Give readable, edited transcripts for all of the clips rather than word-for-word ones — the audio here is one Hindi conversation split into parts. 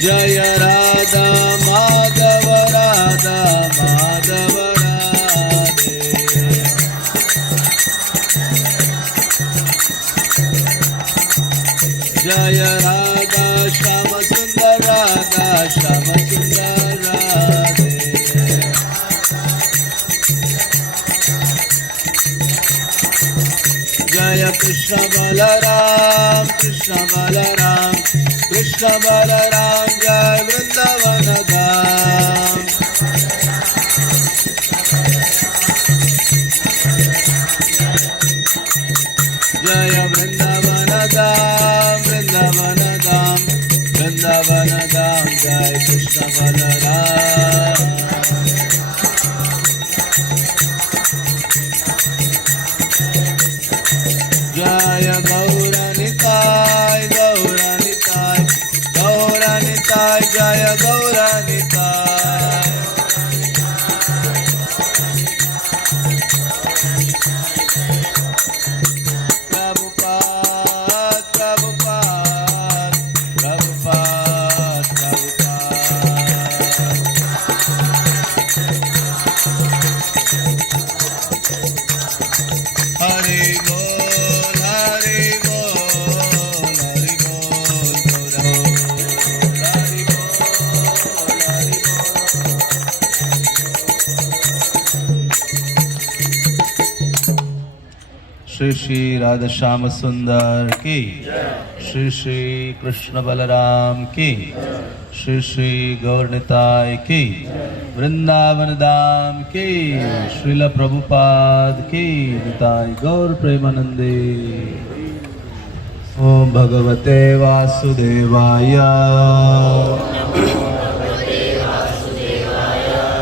जय राधा माधव राधा माधव राधे। जय राधा श्याम सुंदर राधा श्याम सुंदर राधे। जय कृष्ण बलराम कृष्ण बलराम कृष्ण बलराम जय वृंदावन धाम। जय वृंदावन धाम वृंदावन धाम वृंदावन धाम जय कृष्ण बलराम। जय गौरनिताय गौरनिताय गौरनिताय जय गौरनिताय। प्रभुपाद प्रभुपाद प्रभुपाद प्रभुपाद। हरि बोल हरि बोल हरि बोल हरि बोल हरि बोल। श्री श्री राधा श्याम सुंदर की, श्री श्री कृष्ण बलराम की, श्री श्री गौरनिताय की, वृंदावन धाम की, श्रील प्रभुपाद की, निताय गौर प्रेमानंदे। ओम भगवते वासुदेवाय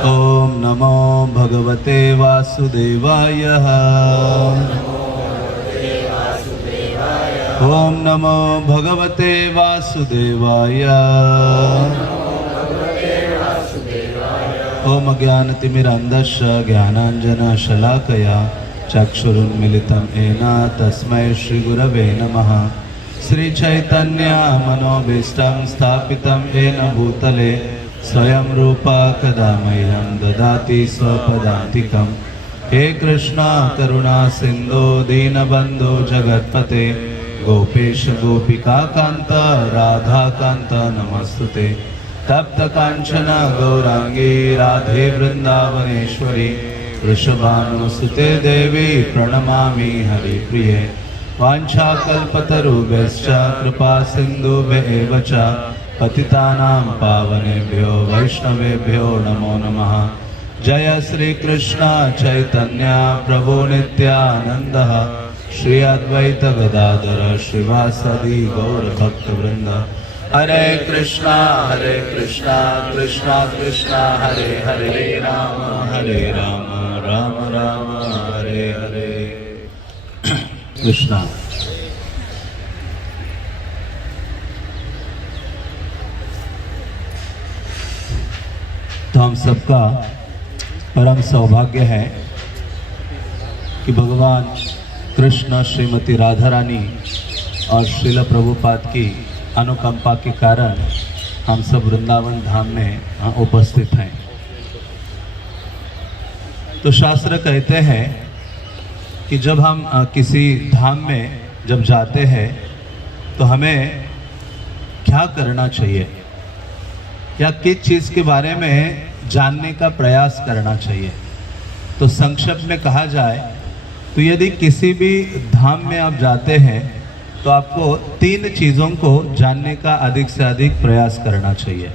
ओम नमो भगवते वासुदेवाय ओम नमो भगवते वासुदेवाय। ओम ज्ञानतिमिरान्धस्य ज्ञानाञ्जनशलाकया चक्षुरुन्मिलितं येन तस्मै श्रीगुरवे नमः। श्रीचैतन्य मनोभीष्टं स्थापितं येन भूतले स्वयं रूपा कदा मह्यं ददाति स्वपदान्तिकम्। हे कृष्ण करुणा सिन्धो दीनबन्धो जगत्पते गोपेश गोपिका कांत राधा कांत नमस्तुते। तप्त कांचन गौरांगी राधे वृंदावनेश्वरी वृषभानुसुते देवी प्रणमामि हरिप्रिये। वाञ्छाकल्पतरुभ्यश्च कृपा सिन्धुभ्येव च पतितानां पावनेभ्यो वैष्णवेभ्यो नमो नमः। जय श्री कृष्ण चैतन्य प्रभु नित्यानंद श्री अद्वैत गदाधर श्रीवासदि गौर भक्तवृंद। हरे कृष्णा कृष्णा कृष्णा हरे हरे राम राम राम हरे हरे। कृष्णा तो हम सबका परम सौभाग्य है कि भगवान कृष्ण श्रीमती राधा रानी और श्रील प्रभुपाद की अनुकंपा के कारण हम सब वृंदावन धाम में उपस्थित हैं। तो शास्त्र कहते हैं कि जब हम किसी धाम में जब जाते हैं तो हमें क्या करना चाहिए या किस चीज़ के बारे में जानने का प्रयास करना चाहिए। तो संक्षेप में कहा जाए तो यदि किसी भी धाम में आप जाते हैं तो आपको 3 चीज़ों को जानने का अधिक से अधिक प्रयास करना चाहिए,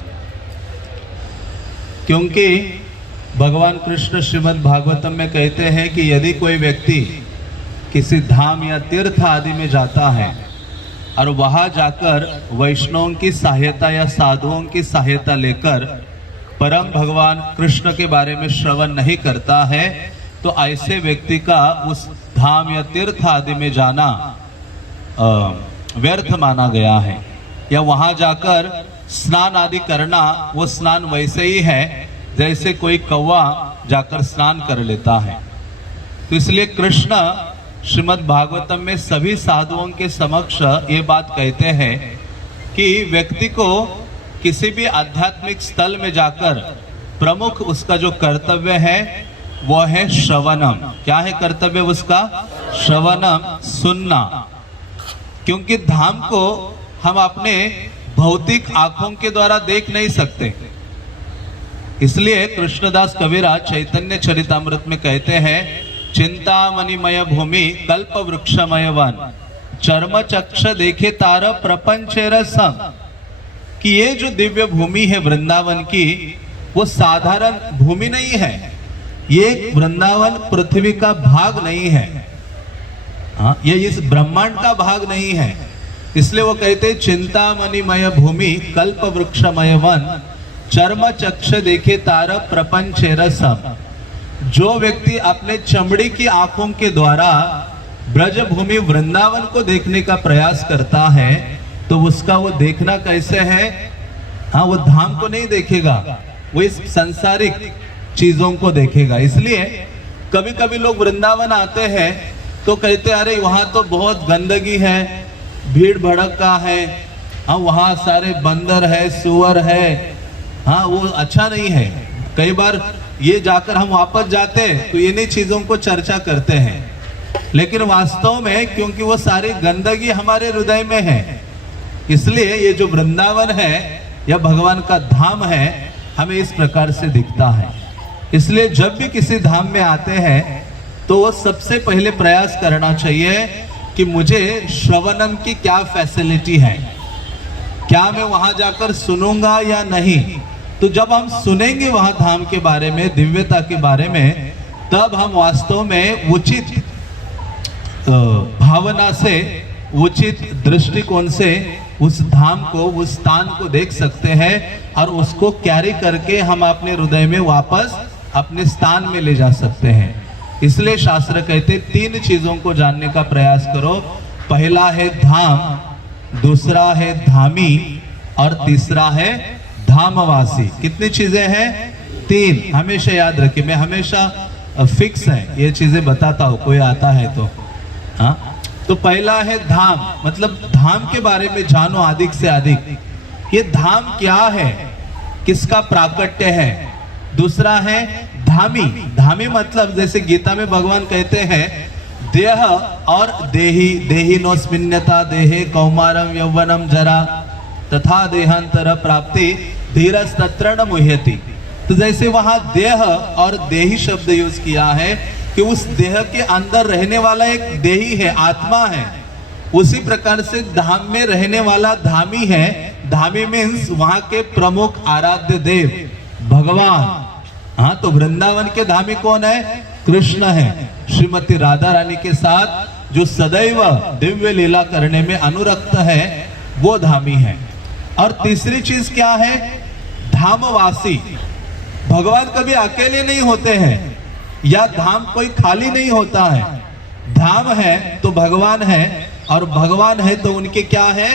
क्योंकि भगवान कृष्ण श्रीमद् भागवतम में कहते हैं कि यदि कोई व्यक्ति किसी धाम या तीर्थ आदि में जाता है और वहाँ जाकर वैष्णवों की सहायता या साधुओं की सहायता लेकर परम भगवान कृष्ण के बारे में श्रवण नहीं करता है तो ऐसे व्यक्ति का उस धाम या तीर्थ आदि में जाना व्यर्थ माना गया है। या वहां जाकर स्नान आदि करना वो स्नान वैसे ही है जैसे कोई कौवा जाकर स्नान कर लेता है। तो इसलिए कृष्ण श्रीमद् भागवतम में सभी साधुओं के समक्ष ये बात कहते हैं कि व्यक्ति को किसी भी आध्यात्मिक स्थल में जाकर प्रमुख उसका जो कर्तव्य है वो है श्रवणम। क्या है कर्तव्य उसका? श्रवणम, सुनना। क्योंकि धाम को हम अपने भौतिक आंखों के द्वारा देख नहीं सकते। इसलिए कृष्णदास कविराज चैतन्य चरितामृत में कहते हैं, चिंतामणिमय भूमि कल्प वृक्षमय वन, चर्म चक्ष देखे तार प्रपंचेर सम। कि ये जो दिव्य भूमि है वृंदावन की, वो साधारण भूमि नहीं है। ये वृंदावन पृथ्वी का भाग नहीं है, हाँ, ये इस ब्रह्मांड का भाग नहीं है। इसलिए वो कहते चिंतामणिमय भूमि कल्प वृक्षमय वन, चर्म चक्ष देखे तार प्रपंचेर सम। जो व्यक्ति अपने चमड़ी की आंखों के द्वारा ब्रजभूमि वृंदावन को देखने का प्रयास करता है, तो उसका वो देखना कैसे है? हाँ, वो धाम को नहीं देखेगा, वो इस सांसारिक चीजों को देखेगा। इसलिए कभी कभी लोग वृंदावन आते हैं तो कहते अरे वहां तो बहुत गंदगी है, भीड़ भड़का है, हाँ वहां सारे बंदर है, सुअर है, हाँ वो अच्छा नहीं है। कई बार ये जाकर हम वापस जाते तो इन्हीं चीजों को चर्चा करते हैं, लेकिन वास्तव में क्योंकि वो सारी गंदगी हमारे हृदय में है, इसलिए ये जो वृंदावन है या भगवान का धाम है हमें इस प्रकार से दिखता है। इसलिए जब भी किसी धाम में आते हैं तो वो सबसे पहले प्रयास करना चाहिए कि मुझे श्रवणम की क्या फैसिलिटी है, क्या मैं वहां जाकर सुनूंगा या नहीं। तो जब हम सुनेंगे वहां धाम के बारे में, दिव्यता के बारे में, तब हम वास्तव में उचित भावना से, उचित दृष्टिकोण से उस धाम को, उस स्थान को देख सकते हैं और उसको कैरी करके हम अपने हृदय में वापस अपने स्थान में ले जा सकते हैं। इसलिए शास्त्र कहते 3 चीजों को जानने का प्रयास करो। पहला है धाम, दूसरा है धामी और तीसरा है धामवासी। कितनी चीजें हैं? 3। हमेशा याद रखिए, मैं हमेशा फिक्स है ये चीजें बताता हूं, कोई आता है तो। हाँ, तो पहला है धाम, मतलब धाम के बारे में जानो अधिक से अधिक। ये धाम क्या है, किसका प्राकट्य है। दूसरा है धामी। धामी मतलब जैसे गीता में भगवान कहते हैं, देह और देही, देहिनोस्मिन्यता देहे कौमारम यौवनम जरा तथा देहांतर प्राप्ति धीरज तत्र न मुह्यति। तो जैसे वहां देह और देही शब्द यूज किया है कि उस देह के अंदर रहने वाला एक देही है, आत्मा है, उसी प्रकार से धाम में रहने वाला धामी है। धामी मीन्स वहां के प्रमुख आराध्य देव भगवान। हाँ, तो वृंदावन के धामी कौन है? कृष्ण है। श्रीमती राधा रानी के साथ जो सदैव दिव्य लीला करने में अनुरक्त है वो धामी है। और तीसरी चीज क्या है? धामवासी। भगवान कभी अकेले नहीं होते हैं या धाम कोई खाली नहीं होता है। धाम है तो भगवान है और भगवान है तो उनके क्या है?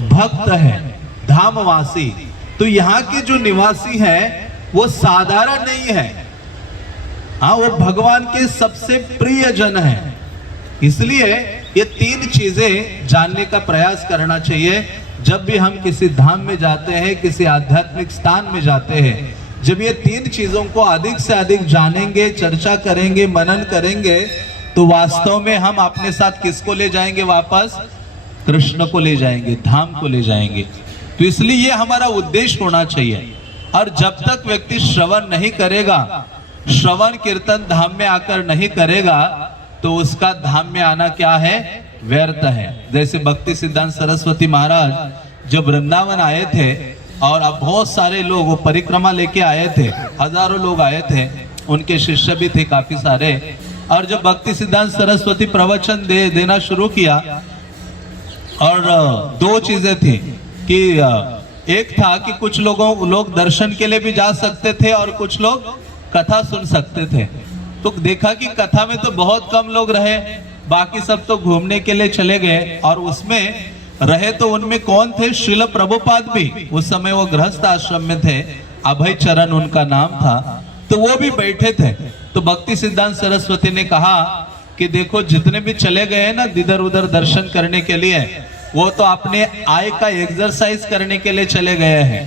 भक्त है, धामवासी। तो यहाँ के जो निवासी है वो साधारण नहीं है, हाँ वो भगवान के सबसे प्रिय जन है। इसलिए ये 3 चीजें जानने का प्रयास करना चाहिए जब भी हम किसी धाम में जाते हैं, किसी आध्यात्मिक स्थान में जाते हैं। जब ये 3 चीजों को अधिक से अधिक जानेंगे, चर्चा करेंगे, मनन करेंगे, तो वास्तव में हम अपने साथ किसको ले जाएंगे? वापस कृष्ण को ले जाएंगे, धाम को ले जाएंगे। तो इसलिए ये हमारा उद्देश्य होना चाहिए। और जब तक व्यक्ति श्रवण नहीं करेगा, श्रवण कीर्तन धाम में आकर नहीं करेगा, तो उसका धाम में आना क्या है? व्यर्थ है। जैसे भक्ति सिद्धांत सरस्वती महाराज जब वृंदावन आए थे और अब बहुत सारे लोग वो परिक्रमा लेके आए थे, हजारों लोग आए थे, उनके शिष्य भी थे काफी सारे। और जब भक्ति सिद्धांत सरस्वती प्रवचन देना शुरू किया, और 2 चीजें थी कि एक था कि कुछ लोग दर्शन के लिए भी जा सकते थे और कुछ लोग कथा सुन सकते थे। तो देखा कि कथा में तो बहुत कम लोग रहे, बाकी सब तो घूमने के लिए चले गए। और उसमें रहे तो उनमें कौन थे? श्रील प्रभुपाद भी। उस समय वो गृहस्थ आश्रम में थे, अभय चरण उनका नाम था, तो वो भी बैठे थे। तो भक्ति सिद्धांत सरस्वती ने कहा कि देखो जितने भी चले गए ना इधर उधर दर्शन करने के लिए, वो तो अपने आय का एक्सरसाइज करने के लिए चले गए हैं,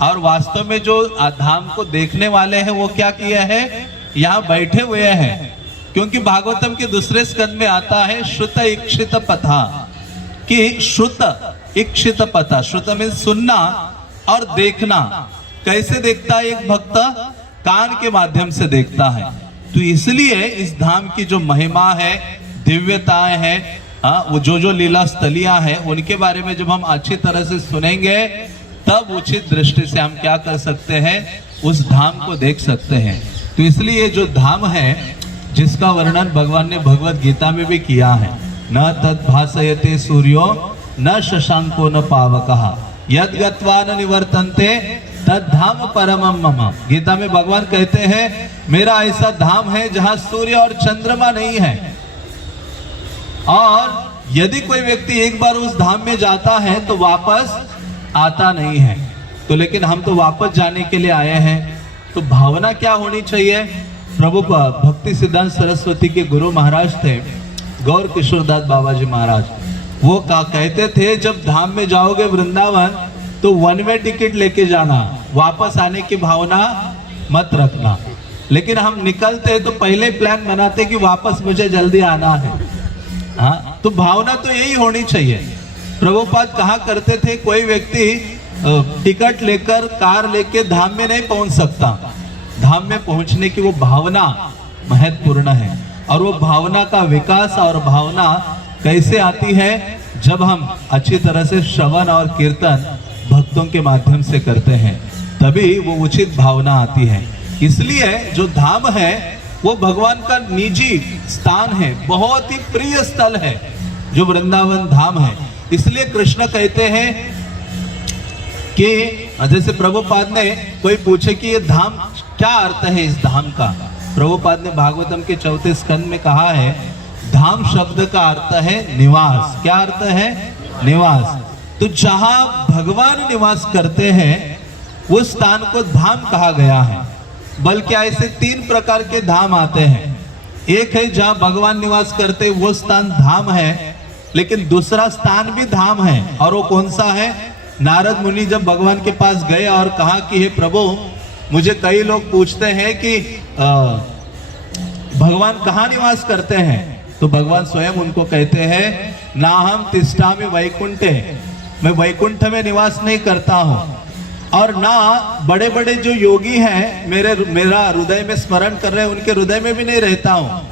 और वास्तव में जो धाम को देखने वाले हैं वो क्या किए हैं, यहाँ बैठे हुए हैं। क्योंकि भागवतम के दूसरे स्कंद में आता है श्रुत इक्षित पथा, कि श्रुत इक्षित पथा, श्रुत में सुनना और देखना। कैसे देखता है एक भक्त? कान के माध्यम से देखता है। तो इसलिए इस धाम की जो महिमा है, दिव्यताएं हैं, वो जो लीला स्थलियां हैं, उनके बारे में जब हम अच्छी तरह से सुनेंगे तब उचित दृष्टि से हम क्या कर सकते हैं, उस धाम को देख सकते हैं। तो इसलिए जो धाम है जिसका वर्णन भगवान ने भगवत गीता में भी किया है, न तद भासयते सूर्यो न शशांको न पावकः यद गत्वा न निवर्तन्ते तद धाम परमम मम। गीता में भगवान कहते हैं मेरा ऐसा धाम है जहां सूर्य और चंद्रमा नहीं है, और यदि कोई व्यक्ति एक बार उस धाम में जाता है तो वापस आता नहीं है। तो लेकिन हम तो वापस जाने के लिए आए हैं, तो भावना क्या होनी चाहिए? प्रभु भक्ति सिद्धांत सरस्वती के गुरु महाराज थे गौर किशोरदास बाबा जी महाराज। वो कहते थे जब धाम में जाओगे वृंदावन तो वन वे टिकट लेके जाना, वापस आने की भावना मत रखना। लेकिन हम निकलते तो पहले प्लान बनाते कि वापस मुझे जल्दी आना है। हाँ, तो भावना तो यही होनी चाहिए। प्रभुपाद कहा करते थे कोई व्यक्ति टिकट लेकर कार लेके धाम में नहीं पहुंच सकता। धाम में पहुंचने की वो भावना महत्वपूर्ण है, और वो भावना का विकास और भावना कैसे आती है? जब हम अच्छी तरह से श्रवण और कीर्तन भक्तों के माध्यम से करते हैं, तभी वो उचित भावना आती है। इसलिए जो धाम है वो भगवान का निजी स्थान है, बहुत ही प्रिय स्थल है जो वृंदावन धाम है। इसलिए कृष्ण कहते हैं कि जैसे प्रभुपाद ने कोई पूछे कि ये धाम क्या अर्थ है इस धाम का, प्रभुपाद ने भागवतम के 4 स्कंद में कहा है धाम शब्द का अर्थ है निवास। क्या अर्थ है? निवास। तो जहां भगवान निवास करते हैं उस स्थान को धाम कहा गया है। बल्कि ऐसे 3 प्रकार के धाम आते हैं। एक है जहां भगवान निवास करते वो स्थान धाम है, लेकिन दूसरा स्थान भी धाम है, और वो कौन सा है? नारद मुनि जब भगवान के पास गए और कहा कि हे प्रभु, मुझे कई लोग पूछते हैं कि भगवान कहाँ निवास करते हैं, तो भगवान स्वयं उनको कहते हैं ना हम तिष्ठामि वैकुंठे, मैं वैकुंठ में निवास नहीं करता हूँ, और ना बड़े बड़े जो योगी हैं मेरा हृदय में स्मरण कर रहे हैं उनके हृदय में भी नहीं रहता हूँ।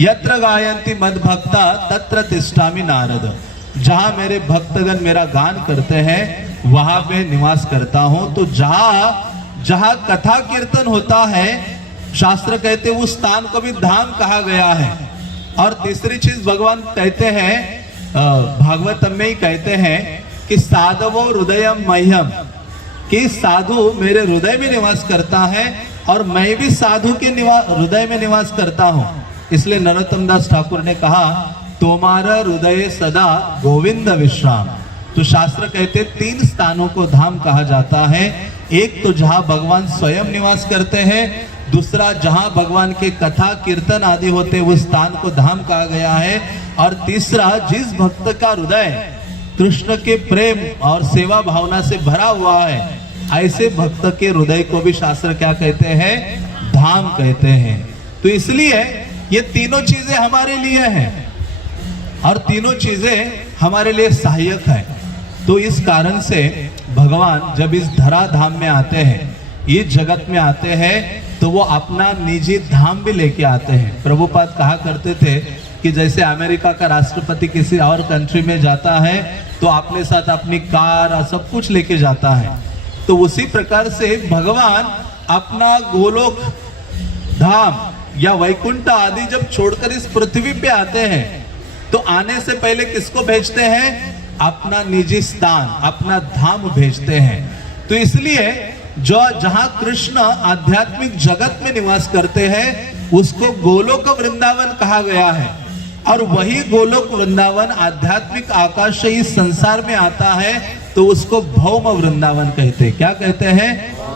यत्र गायन्ति मद भक्ता तत्र तिष्ठामि नारद, जहां मेरे भक्तगण मेरा गान करते हैं वहां पे निवास करता हूं। तो जहां कथा कीर्तन होता है, शास्त्र कहते उस स्थान को भी धाम कहा गया है। और तीसरी चीज भगवान कहते हैं, भागवतम में ही कहते हैं कि साधवो हृदयम मह्यम, कि साधु मेरे हृदय में निवास करता है और मैं भी साधु के हृदय में निवास करता हूं। इसलिए नरोत्तम दास ठाकुर ने कहा तुम्हारा हृदय सदा गोविंद विश्राम। तो शास्त्र कहते 3 स्थानों को धाम कहा जाता है। एक तो जहां भगवान स्वयं निवास करते हैं, दूसरा जहां भगवान के कथा कीर्तन आदि होते उस स्थान को धाम कहा गया है, और तीसरा जिस भक्त का हृदय कृष्ण के प्रेम और सेवा भावना से भरा हुआ है, ऐसे भक्त के हृदय को भी शास्त्र क्या कहते हैं? धाम कहते हैं। तो इसलिए ये तीनों चीजें हमारे लिए हैं और तीनों चीजें हमारे लिए सहायक है। तो इस कारण से भगवान जब इस धरा धाम में आते हैं, इस जगत में आते हैं, तो वो अपना निजी धाम भी लेके आते हैं। प्रभुपाद कहा करते थे कि जैसे अमेरिका का राष्ट्रपति किसी और कंट्री में जाता है तो अपने साथ अपनी कार सब कुछ लेके जाता है, तो उसी प्रकार से भगवान अपना गोलोक धाम या वैकुंठ आदि जब छोड़कर इस पृथ्वी पे आते हैं तो आने से पहले किसको भेजते हैं? अपना निजी स्थान, अपना धाम भेजते हैं। तो इसलिए जो जहां कृष्ण आध्यात्मिक जगत में निवास करते हैं उसको गोलोक वृंदावन कहा गया है, और वही गोलोक वृंदावन आध्यात्मिक आकाश से इस संसार में आता है तो उसको भौम वृंदावन कहते हैं। क्या कहते हैं?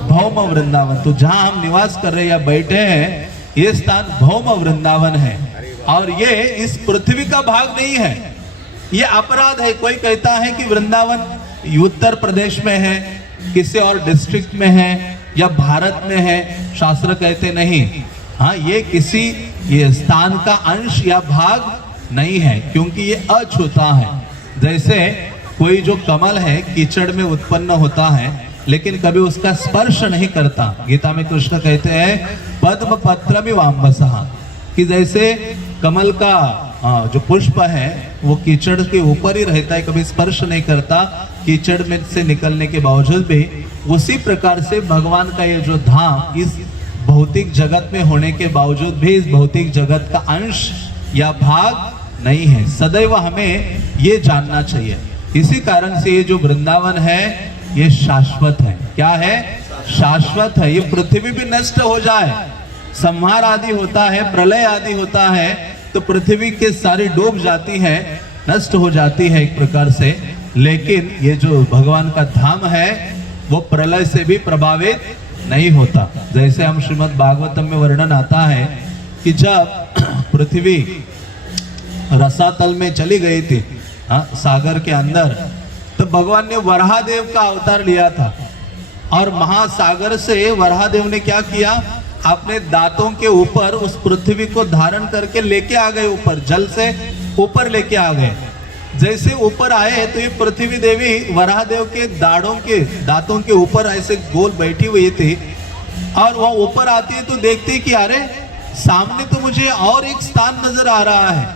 भौम वृंदावन। तो जहां हम निवास कर रहे हैं या बैठे हैं, ये स्थान भौम वृंदावन है, और ये इस पृथ्वी का भाग नहीं है। ये अपराध है। कोई कहता है कि वृंदावन उत्तर प्रदेश में है, किसी और डिस्ट्रिक्ट में है या भारत में है, शास्त्र कहते नहीं। हाँ, ये स्थान का अंश या भाग नहीं है, क्योंकि ये अछूता है। जैसे कोई जो कमल है कीचड़ में उत्पन्न होता है, लेकिन कभी उसका स्पर्श नहीं करता। गीता में कृष्ण कहते हैं पद्म पत्रमिवाम्भसः, कि जैसे कमल का जो पुष्प है वो कीचड़ के ऊपर ही रहता है, कभी स्पर्श नहीं करता कीचड़ में से निकलने के बावजूद भी, उसी प्रकार से भगवान का ये जो धाम इस भौतिक जगत में होने के बावजूद भी इस भौतिक जगत का अंश या भाग नहीं है। सदैव हमें ये जानना चाहिए। इसी कारण से ये जो वृंदावन है ये शाश्वत है। क्या है? शाश्वत है। ये पृथ्वी भी नष्ट हो जाए, संहार आदि होता है, प्रलय आदि होता है, तो पृथ्वी के सारी डूब जाती है, नष्ट हो जाती है एक प्रकार से, लेकिन ये जो भगवान का धाम है वो प्रलय से भी प्रभावित नहीं होता। जैसे हम श्रीमद् भागवतम में वर्णन आता है कि जब पृथ्वी रसातल में चली गई थी, सागर के अंदर, तो भगवान ने वराहदेव का अवतार लिया था। और महासागर से वराहदेव ने क्या किया, अपने दांतों के ऊपर उस पृथ्वी को धारण करके लेके आ गए, ऊपर जल से ऊपर लेके आ गए। जैसे ऊपर आए तो ये पृथ्वी देवी वराहदेव के दांतों के ऊपर ऐसे गोल बैठी हुई थी, और वह ऊपर आती है तो देखती कि अरे सामने तो मुझे और एक स्थान नजर आ रहा है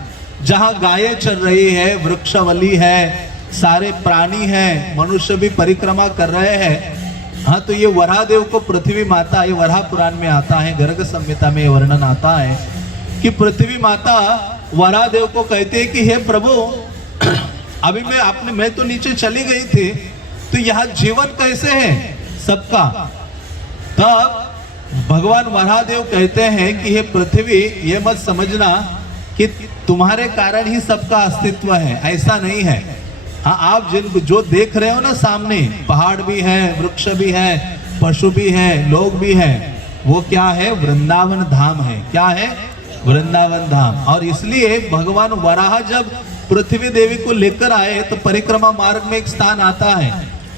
जहां गायें चल रही है, वृक्षवल्ली है, सारे प्राणी हैं, मनुष्य भी परिक्रमा कर रहे हैं। हाँ, तो ये वराहदेव को पृथ्वी माता, ये वराह पुराण में आता है, गर्ग संहिता में वर्णन आता है कि पृथ्वी माता वराहदेव को कहते हैं कि हे प्रभु, अभी मैं तो नीचे चली गई थी, तो यहाँ जीवन कैसे है सबका? तब भगवान वराहदेव कहते हैं कि हे पृथ्वी, ये मत समझना कि तुम्हारे कारण ही सबका अस्तित्व है, ऐसा नहीं है। हाँ, आप जो देख रहे हो ना सामने, पहाड़ भी है, वृक्ष भी है, पशु भी है, लोग भी हैं, वो क्या है? वृंदावन धाम है। क्या है? वृंदावन धाम। और इसलिए भगवान वराह जब पृथ्वी देवी को लेकर आए तो परिक्रमा मार्ग में एक स्थान आता है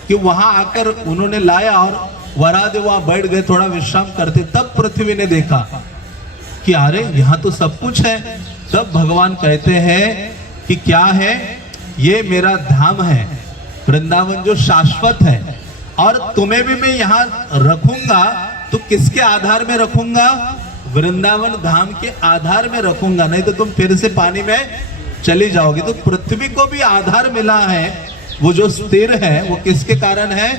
कि वहां आकर उन्होंने लाया और वराहदेव वहां बैठ गए, थोड़ा विश्राम करते। तब पृथ्वी ने देखा कि अरे यहाँ तो सब कुछ है। तब भगवान कहते हैं कि क्या है? ये मेरा धाम है, वृंदावन जो शाश्वत है, और तुम्हें भी मैं यहाँ रखूंगा। तो किसके आधार में रखूंगा? वृंदावन धाम के आधार में रखूंगा, नहीं तो तुम फिर से पानी में चली जाओगी। तो पृथ्वी को भी आधार मिला है, वो जो स्थिर है वो किसके कारण है?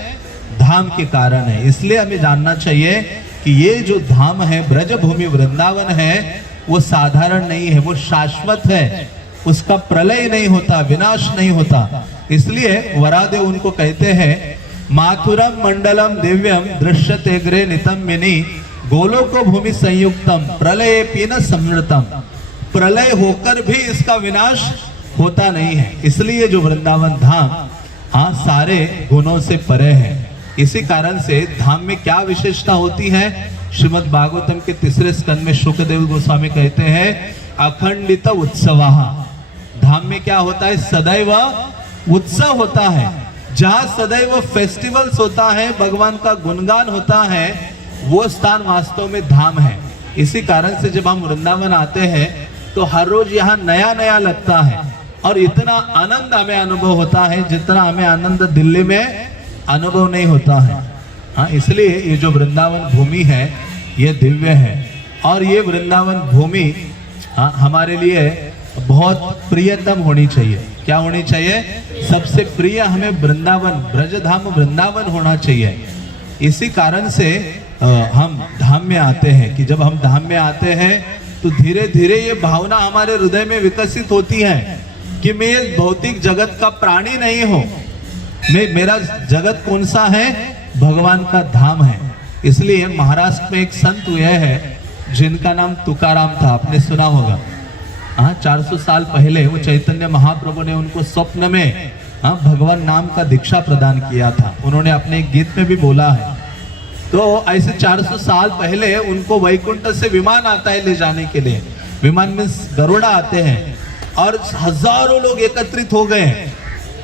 धाम के कारण है। इसलिए हमें जानना चाहिए कि ये जो धाम है, ब्रज भूमि वृंदावन है, वो साधारण नहीं है, वो शाश्वत है, उसका प्रलय नहीं होता, विनाश नहीं होता। इसलिए वराहदेव उनको कहते हैं माथुरम मंडलम दिव्यम दृश्यते ग्रे नितम मिनी गोलोको भूमि संयुक्तम प्रलय पीन समृतम। प्रलय होकर भी इसका विनाश होता नहीं है। इसलिए जो वृंदावन धाम, हाँ, सारे गुणों से परे है। इसी कारण से धाम में क्या विशेषता होती है? श्रीमद् भागवतम के 3 स्कंद में शुकदेव गोस्वामी कहते हैं अखंडित उत्सवः। धाम में क्या होता है? सदैव उत्सव होता है। जहां सदैव फेस्टिवल्स होता है, भगवान का गुणगान होता है, वो स्थान वास्तव में धाम है। इसी कारण से जब हम वृंदावन आते हैं तो हर रोज यहाँ नया नया लगता है, और इतना आनंद हमें अनुभव होता है जितना हमें आनंद दिल्ली में अनुभव नहीं होता है। हाँ, इसलिए ये जो वृंदावन भूमि है ये दिव्य है। और ये वृंदावन भूमि हमारे लिए बहुत प्रियतम होनी चाहिए। क्या होनी चाहिए? सबसे प्रिय हमें वृंदावन, ब्रजधाम वृंदावन होना चाहिए। इसी कारण से हम धाम में आते हैं कि जब हम धाम में आते हैं तो धीरे धीरे ये भावना हमारे हृदय में विकसित होती है कि मैं भौतिक जगत का प्राणी नहीं हूं, मेरा जगत कौन सा है? भगवान का धाम है। इसलिए महाराष्ट्र में एक संत हुए हैं जिनका नाम तुकाराम था, आपने सुना होगा। 400 साल पहले वो चैतन्य महाप्रभु ने उनको स्वप्न में भगवान नाम का दीक्षा प्रदान किया था। उन्होंने अपने एक गीत में भी बोला है। तो ऐसे 400 साल पहले उनको वैकुंठ से विमान आता है ले जाने के लिए। विमान में गरुड़ा आते हैं और हजारों लोग एकत्रित हो गए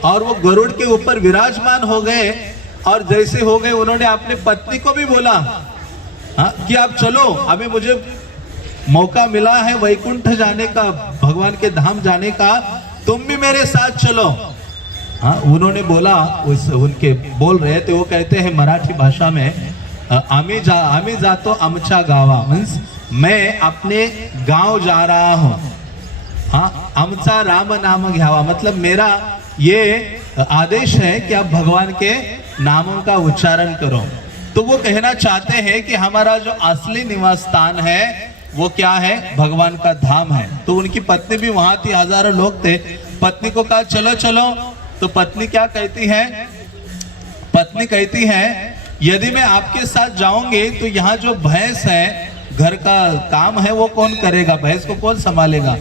और वो गरुड़ के ऊपर विराजमान हो गए। और जैसे हो गए उन्होंने अपनी पत्नी को भी बोला कि आप चलो, अभी मुझे मौका मिला है वैकुंठ जाने का, भगवान के धाम जाने का, तुम भी मेरे साथ चलो। उन्होंने बोला, उनके बोल रहे थे, वो कहते हैं मराठी भाषा में आम्ही जातो आमच्या गावा, मीन्स मैं अपने गांव जा रहा हूँ। आमचा राम नाम घ्यावा, मतलब मेरा ये आदेश है कि आप भगवान के नामों का उच्चारण करो। तो वो कहना चाहते हैं कि हमारा जो असली निवास स्थान है वो क्या है, भगवान का धाम है। तो उनकी पत्नी भी वहां थी, हजारों लोग थे। पत्नी को कहा चलो चलो, तो पत्नी क्या कहती है, पत्नी कहती है यदि मैं आपके साथ जाऊंगी तो यहाँ जो भैंस है, घर का काम है वो कौन करेगा, भैंस को कौन संभालेगा,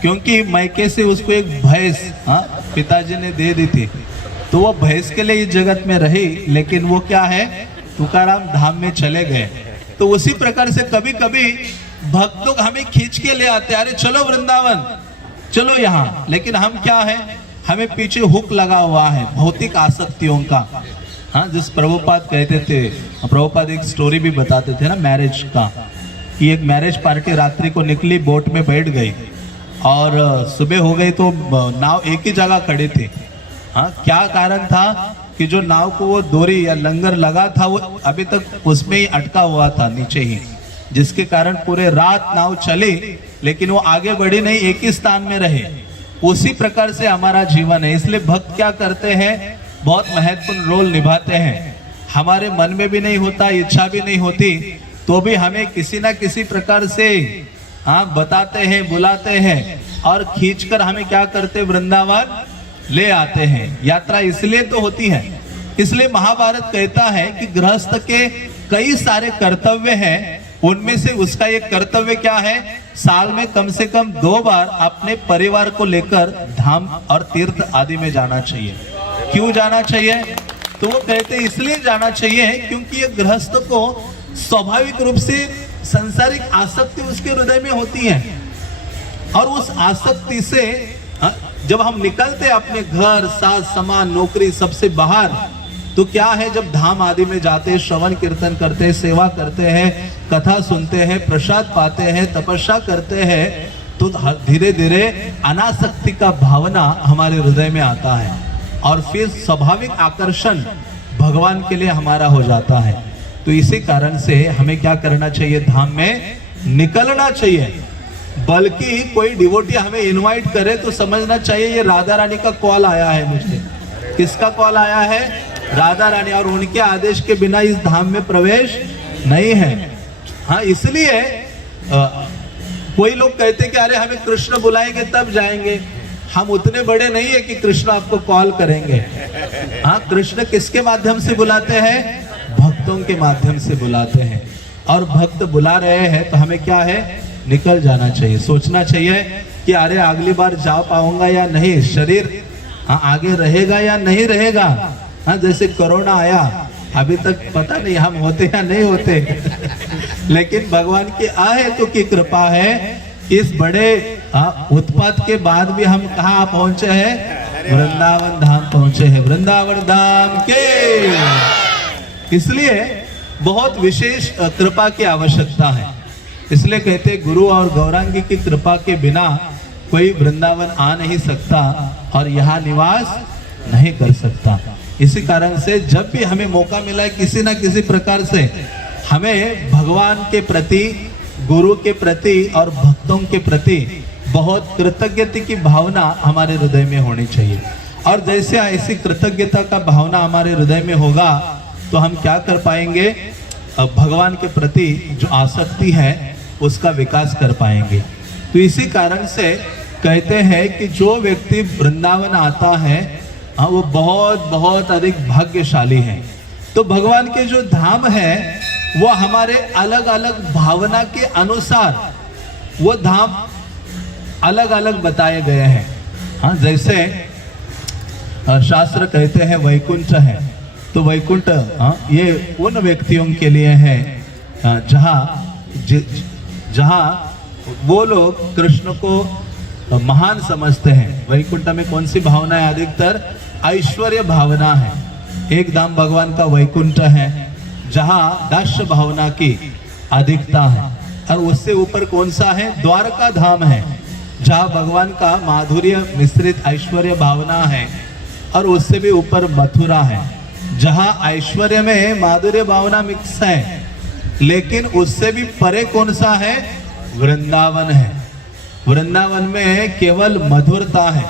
क्योंकि मैके से उसको एक भैंस पिताजी ने दे दी थी। तो वो भैंस के लिए इस जगत में रही, लेकिन वो क्या है, तुकाराम धाम में चले गए। तो उसी प्रकार से कभी कभी भक्त लोग हमें खींच के ले आते, अरे चलो वृंदावन, चलो यहाँ, लेकिन हम क्या है, हमें पीछे हुक लगा हुआ है भौतिक आसक्तियों का। जिस प्रभुपाद कहते थे, प्रभुपाद एक स्टोरी भी बताते थे ना मैरिज का, कि एक मैरिज पार्टी रात्रि को निकली, बोट में बैठ गई और सुबह हो गई तो नाव एक ही जगह खड़ी थी। क्या कारण था कि जो नाव को वो डोरी या लंगर लगा था वो अभी तक उसमें ही अटका हुआ था नीचे ही, जिसके कारण पूरे रात नाव चली लेकिन वो आगे बढ़ी नहीं, एक ही स्थान में रहे। उसी प्रकार से हमारा जीवन है। इसलिए भक्त क्या करते हैं, बहुत महत्वपूर्ण रोल निभाते हैं। हमारे मन में भी नहीं होता, इच्छा भी नहीं होती, तो भी हमें किसी ना किसी प्रकार से बताते हैं, बुलाते हैं और खींचकर हमें क्या करते, वृंदावन ले आते हैं। यात्रा इसलिए तो होती है, इसलिए महाभारत कहता है कि गृहस्थ के कई सारे कर्तव्य हैं, उनमें से उसका एक कर्तव्य क्या है, साल में कम से कम 2 बार अपने परिवार को लेकर धाम और तीर्थ आदि में जाना चाहिए। क्यों जाना चाहिए, तो वो कहते हैं इसलिए जाना चाहिए क्योंकि ये गृहस्थ को स्वाभाविक रूप से सांसारिक आसक्ति उसके हृदय में होती है, और उस आसक्ति से जब हम निकलते अपने घर, साथ समान, नौकरी सबसे बाहर, तो क्या है, जब धाम आदि में जाते हैं, श्रवण कीर्तन करते हैं, सेवा करते हैं, कथा सुनते हैं, प्रसाद पाते हैं, तपस्या करते हैं, तो धीरे धीरे अनासक्ति का भावना हमारे हृदय में आता है और फिर स्वाभाविक आकर्षण भगवान के लिए हमारा हो जाता है। तो इसी कारण से हमें क्या करना चाहिए, धाम में निकलना चाहिए। बल्कि कोई डिवोटी हमें इनवाइट करे तो समझना चाहिए ये राधा रानी का कॉल आया है मुझे। किसका कॉल आया है, राधा रानी, और उनके आदेश के बिना इस धाम में प्रवेश नहीं है। इसलिए कोई लोग कहते कि अरे हमें कृष्ण बुलाएंगे तब जाएंगे। हम उतने बड़े नहीं है कि कृष्ण आपको कॉल करेंगे। कृष्ण किसके माध्यम से बुलाते हैं, भक्तों के माध्यम से बुलाते हैं, और भक्त बुला रहे हैं तो हमें क्या है, निकल जाना चाहिए। सोचना चाहिए कि अरे अगली बार जा पाऊंगा या नहीं, शरीर आगे रहेगा या नहीं रहेगा। जैसे कोरोना आया, अभी तक पता नहीं हम होते या नहीं होते लेकिन भगवान की अहेतु की कृपा है, इस बड़े उत्पात के बाद भी हम कहाँ पहुंचे हैं, वृंदावन धाम पहुंचे हैं, वृंदावन धाम के। इसलिए बहुत विशेष कृपा की आवश्यकता है। इसलिए कहते गुरु और गौरांगी की कृपा के बिना कोई वृंदावन आ नहीं सकता और यहाँ निवास नहीं कर सकता। इसी कारण से जब भी हमें मौका मिला है, किसी ना किसी प्रकार से हमें भगवान के प्रति, गुरु के प्रति और भक्तों के प्रति बहुत कृतज्ञता की भावना हमारे हृदय में होनी चाहिए। और जैसे ऐसी कृतज्ञता का भावना हमारे हृदय में होगा तो हम क्या कर पाएंगे, भगवान के प्रति जो आसक्ति है उसका विकास कर पाएंगे। तो इसी कारण से कहते हैं कि जो व्यक्ति वृंदावन आता है वो बहुत बहुत अधिक भाग्यशाली है। तो भगवान के जो धाम है वो हमारे अलग अलग भावना के अनुसार वो धाम अलग अलग बताए गए हैं। जैसे शास्त्र कहते हैं वैकुंठ है, तो वैकुंठ ये उन व्यक्तियों के लिए है जहाँ वो लोग कृष्ण को महान समझते हैं। वैकुंठ में कौन सी भावना है? अधिकतर ऐश्वर्य भावना है। एक धाम भगवान का वैकुंठ है जहाँ दास्य भावना की अधिकता है, और उससे ऊपर कौन सा है? द्वारका धाम है जहाँ भगवान का माधुर्य मिश्रित ऐश्वर्य भावना है, और उससे भी ऊपर मथुरा है जहाँ ऐश्वर्य में माधुर्य भावना मिक्स है, लेकिन उससे भी परे कौन सा है? वृंदावन है। वृंदावन में केवल मधुरता है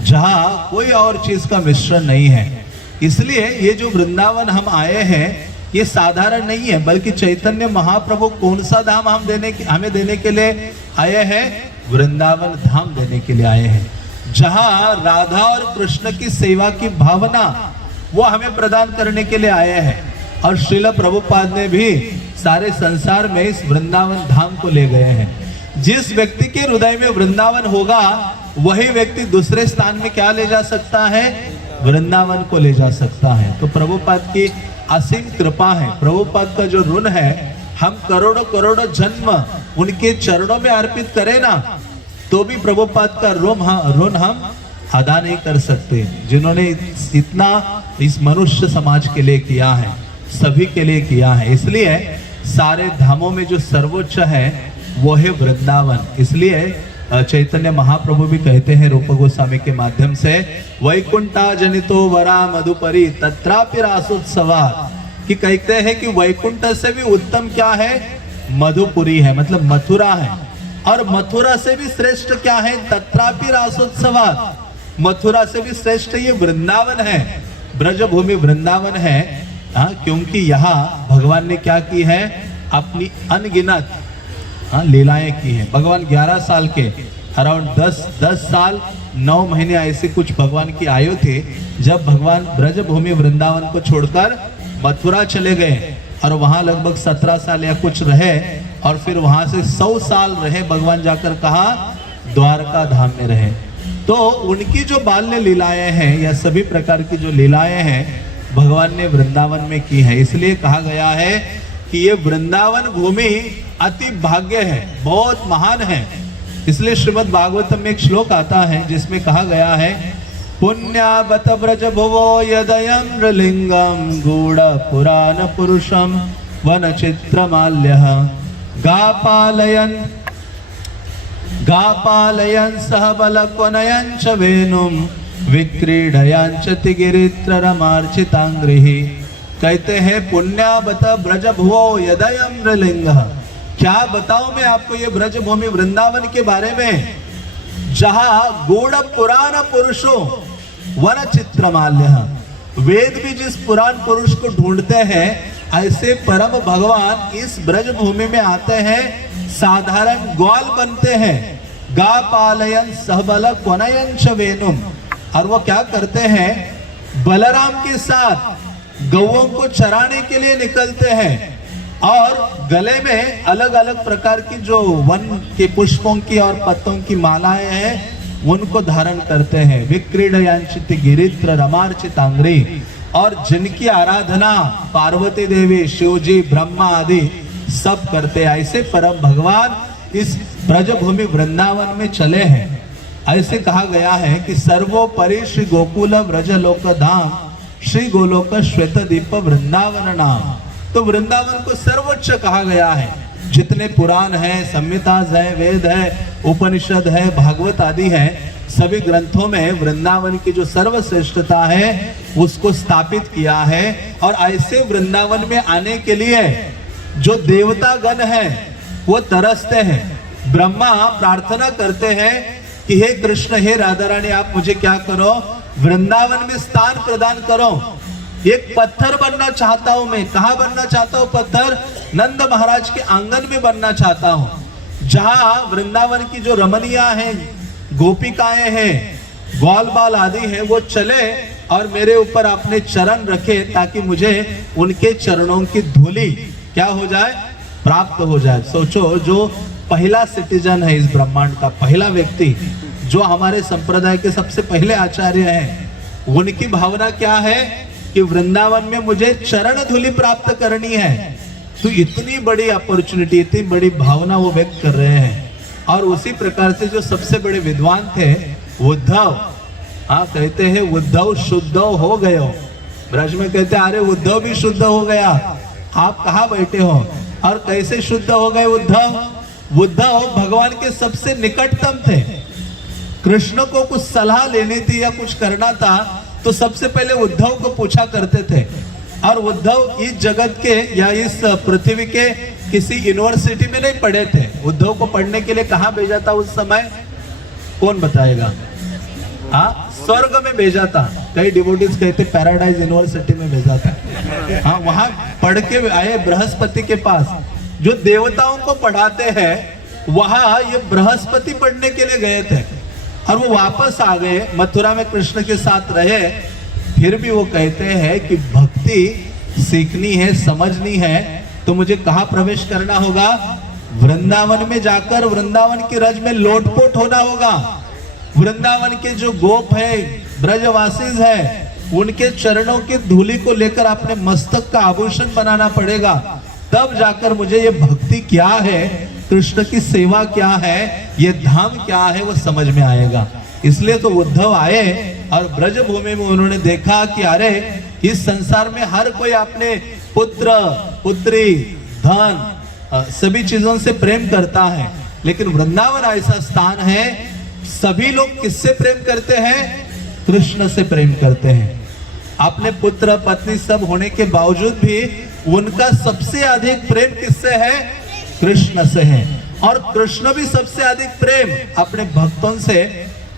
जहाँ कोई और चीज का मिश्रण नहीं है। इसलिए ये जो वृंदावन हम आए हैं ये साधारण नहीं है, बल्कि चैतन्य महाप्रभु कौन सा धाम हमें देने के लिए आए हैं? वृंदावन धाम देने के लिए आए हैं, जहाँ राधा और कृष्ण की सेवा की भावना वो हमें प्रदान करने के लिए आए हैं। और श्रील प्रभुपाद ने भी सारे संसार में इस वृंदावन धाम को ले गए हैं। जिस व्यक्ति के हृदय में वृंदावन होगा वही व्यक्ति दूसरे स्थान में क्या ले जा सकता है? वृंदावन को ले जा सकता है। तो प्रभुपाद की असीम कृपा है। प्रभुपाद का जो ऋण है हम करोड़ों करोड़ों जन्म उनके चरणों में अर्पित करें ना, तो भी प्रभुपाद का ऋण हम अदा नहीं कर सकते। जिन्होंने इतना इस मनुष्य समाज के लिए किया है, सभी के लिए किया है। इसलिए सारे धामों में जो सर्वोच्च है वो है वृंदावन। इसलिए चैतन्य महाप्रभु भी कहते हैं रूप गोस्वामी के माध्यम से, वैकुंठा जनितो वरा मधुपरी तत्रापि रासोत्सवा, कि कहते हैं कि वैकुंठ से भी उत्तम क्या है? मधुपुरी है, मतलब मथुरा है। और मथुरा से भी श्रेष्ठ क्या है? तत्रापि रासोत्सवा, मथुरा से भी श्रेष्ठ ये वृंदावन है, ब्रजभूमि वृंदावन है। हाँ, क्योंकि यहाँ भगवान ने क्या की है? अपनी अनगिनत लीलाएं की है। भगवान 11 साल के अराउंड 10 साल 9 महीने ऐसे कुछ भगवान की आयु थे जब भगवान ब्रजभूमि वृंदावन को छोड़कर मथुरा चले गए, और वहां लगभग 17 साल या कुछ रहे, और फिर वहां से 100 साल रहे। भगवान जाकर कहा द्वारका धाम में रहे। तो उनकी जो बाल्य लीलाएं हैं या सभी प्रकार की जो लीलाएं हैं भगवान ने वृंदावन में की है। इसलिए कहा गया है कि ये वृंदावन भूमि अति भाग्य है, बहुत महान है। इसलिए श्रीमद् भागवतम में एक श्लोक आता है जिसमें कहा गया है, पुण्यावत ब्रज भुवो यदयं नृलिंगम गूढ़ पुराण पुरुषम वन चित्रमाल्यः गापालयन् सह बलक्वनयन् च वेणुं विक्रीडयन् च तिगिरित्र रमार्चितांग्रिः। कहते हैं पुण्यावत ब्रज भुवो यदयं नृलिंगः, क्या बताऊं मैं आपको ये ब्रजभूमि वृंदावन के बारे में, जहां गूढ़ पुराण पुरुषों वन चित्रमाल्यः, वेद भी जिस पुराण पुरुष को ढूंढते हैं ऐसे परम भगवान इस ब्रजभूमि में आते हैं, साधारण ग्वाल बनते हैं। गा पालयन सहबल क्वनयन च वेणुम, और वो क्या करते हैं? बलराम के साथ गौओं को चराने के लिए निकलते हैं, और गले में अलग अलग प्रकार की जो वन के पुष्पों की और पत्तों की मालाएं हैं उनको धारण करते हैं। विक्रीडयांचित गिरित्र रमार्चितांग्री, और जिनकी आराधना पार्वती देवी, शिवजी, ब्रह्मा आदि सब करते हैं। ऐसे परम भगवान इस ब्रजभूमि वृंदावन में चले हैं। ऐसे कहा गया है कि सर्वोपरि श्री गोकुल ब्रज लोक धाम श्री गोलोक श्वेत दीप वृंदावन नाम। तो वृंदावन को सर्वोच्च कहा गया है। जितने पुराण हैं, संहिताज है, वेद है, उपनिषद है, भागवत आदि है, सभी ग्रंथों में वृंदावन की जो सर्वश्रेष्ठता है उसको स्थापित किया है। और ऐसे वृंदावन में आने के लिए जो देवता गण है वो तरसते हैं। ब्रह्मा प्रार्थना करते हैं कि हे कृष्ण, हे राधा रानी, आप मुझे क्या करो? वृंदावन में स्थान प्रदान करो। एक पत्थर बनना चाहता हूं मैं। कहां बनना चाहता हूं पत्थर? नंद महाराज के आंगन में बनना चाहता हूं, जहां वृंदावन की जो रमणिया हैं, गोपिकाएं हैं, ग्वाल बाल आदि हैं, वो चले और मेरे ऊपर अपने चरण रखे, ताकि मुझे उनके चरणों की धूली क्या हो जाए? प्राप्त हो जाए। सोचो, जो पहला सिटीजन है इस ब्रह्मांड का, पहला व्यक्ति जो हमारे संप्रदाय के सबसे पहले आचार्य हैं, उनकी भावना क्या है कि वृंदावन में मुझे चरण धूलि प्राप्त करनी है। तो इतनी बड़ी अपॉर्चुनिटी, इतनी बड़ी भावना वो व्यक्त कर रहे हैं। और उसी प्रकार से जो सबसे बड़े विद्वान थे उद्धव, हाँ कहते हैं उद्धव शुद्ध हो गयो। ब्रज में कहते हैं अरे उद्धव भी शुद्ध हो गया, आप कहाँ बैठे हो? और कैसे शुद्ध हो गए उद्धव? उद्धव भगवान के सबसे निकटतम थे। कृष्ण को कुछ सलाह लेनी थी या कुछ करना था तो सबसे पहले उद्धव को पूछा करते थे। और उद्धव इस जगत के या इस पृथ्वी के किसी यूनिवर्सिटी में नहीं पढ़े थे। उद्धव को पढ़ने के लिए कहाँ भेजा था उस समय? कौन बताएगा? हाँ, स्वर्ग में भेजा था। कई डिवोटीज कहते पैराडाइज यूनिवर्सिटी में भेजा था। हाँ, वहां पढ़ के आए बृहस्पति के पास, जो देवताओं को पढ़ाते हैं। वहां ये बृहस्पति पढ़ने के लिए गए थे और वो वापस आ गए, मथुरा में कृष्ण के साथ रहे। फिर भी वो कहते हैं कि भक्ति सीखनी है, समझनी है तो मुझे कहाँ प्रवेश करना होगा? वृंदावन में जाकर वृंदावन की रज में लोटपोट होना होगा। वृंदावन के जो गोप है, ब्रजवासीज है, उनके चरणों की धूलि को लेकर अपने मस्तक का आभूषण बनाना पड़ेगा। तब जाकर मुझे ये भक्ति क्या है, कृष्ण की सेवा क्या है, ये धाम क्या है, वो समझ में आएगा। इसलिए तो उद्धव आए और ब्रज भूमि में उन्होंने देखा कि अरे इस संसार में हर कोई अपने पुत्र पुत्री धन सभी चीजों से प्रेम करता है, लेकिन वृंदावन ऐसा स्थान है सभी लोग किससे प्रेम करते हैं? कृष्ण से प्रेम करते हैं। अपने पुत्र पत्नी सब होने के बावजूद भी उनका सबसे अधिक प्रेम किससे है? कृष्ण से है। और कृष्ण भी सबसे अधिक प्रेम अपने भक्तों से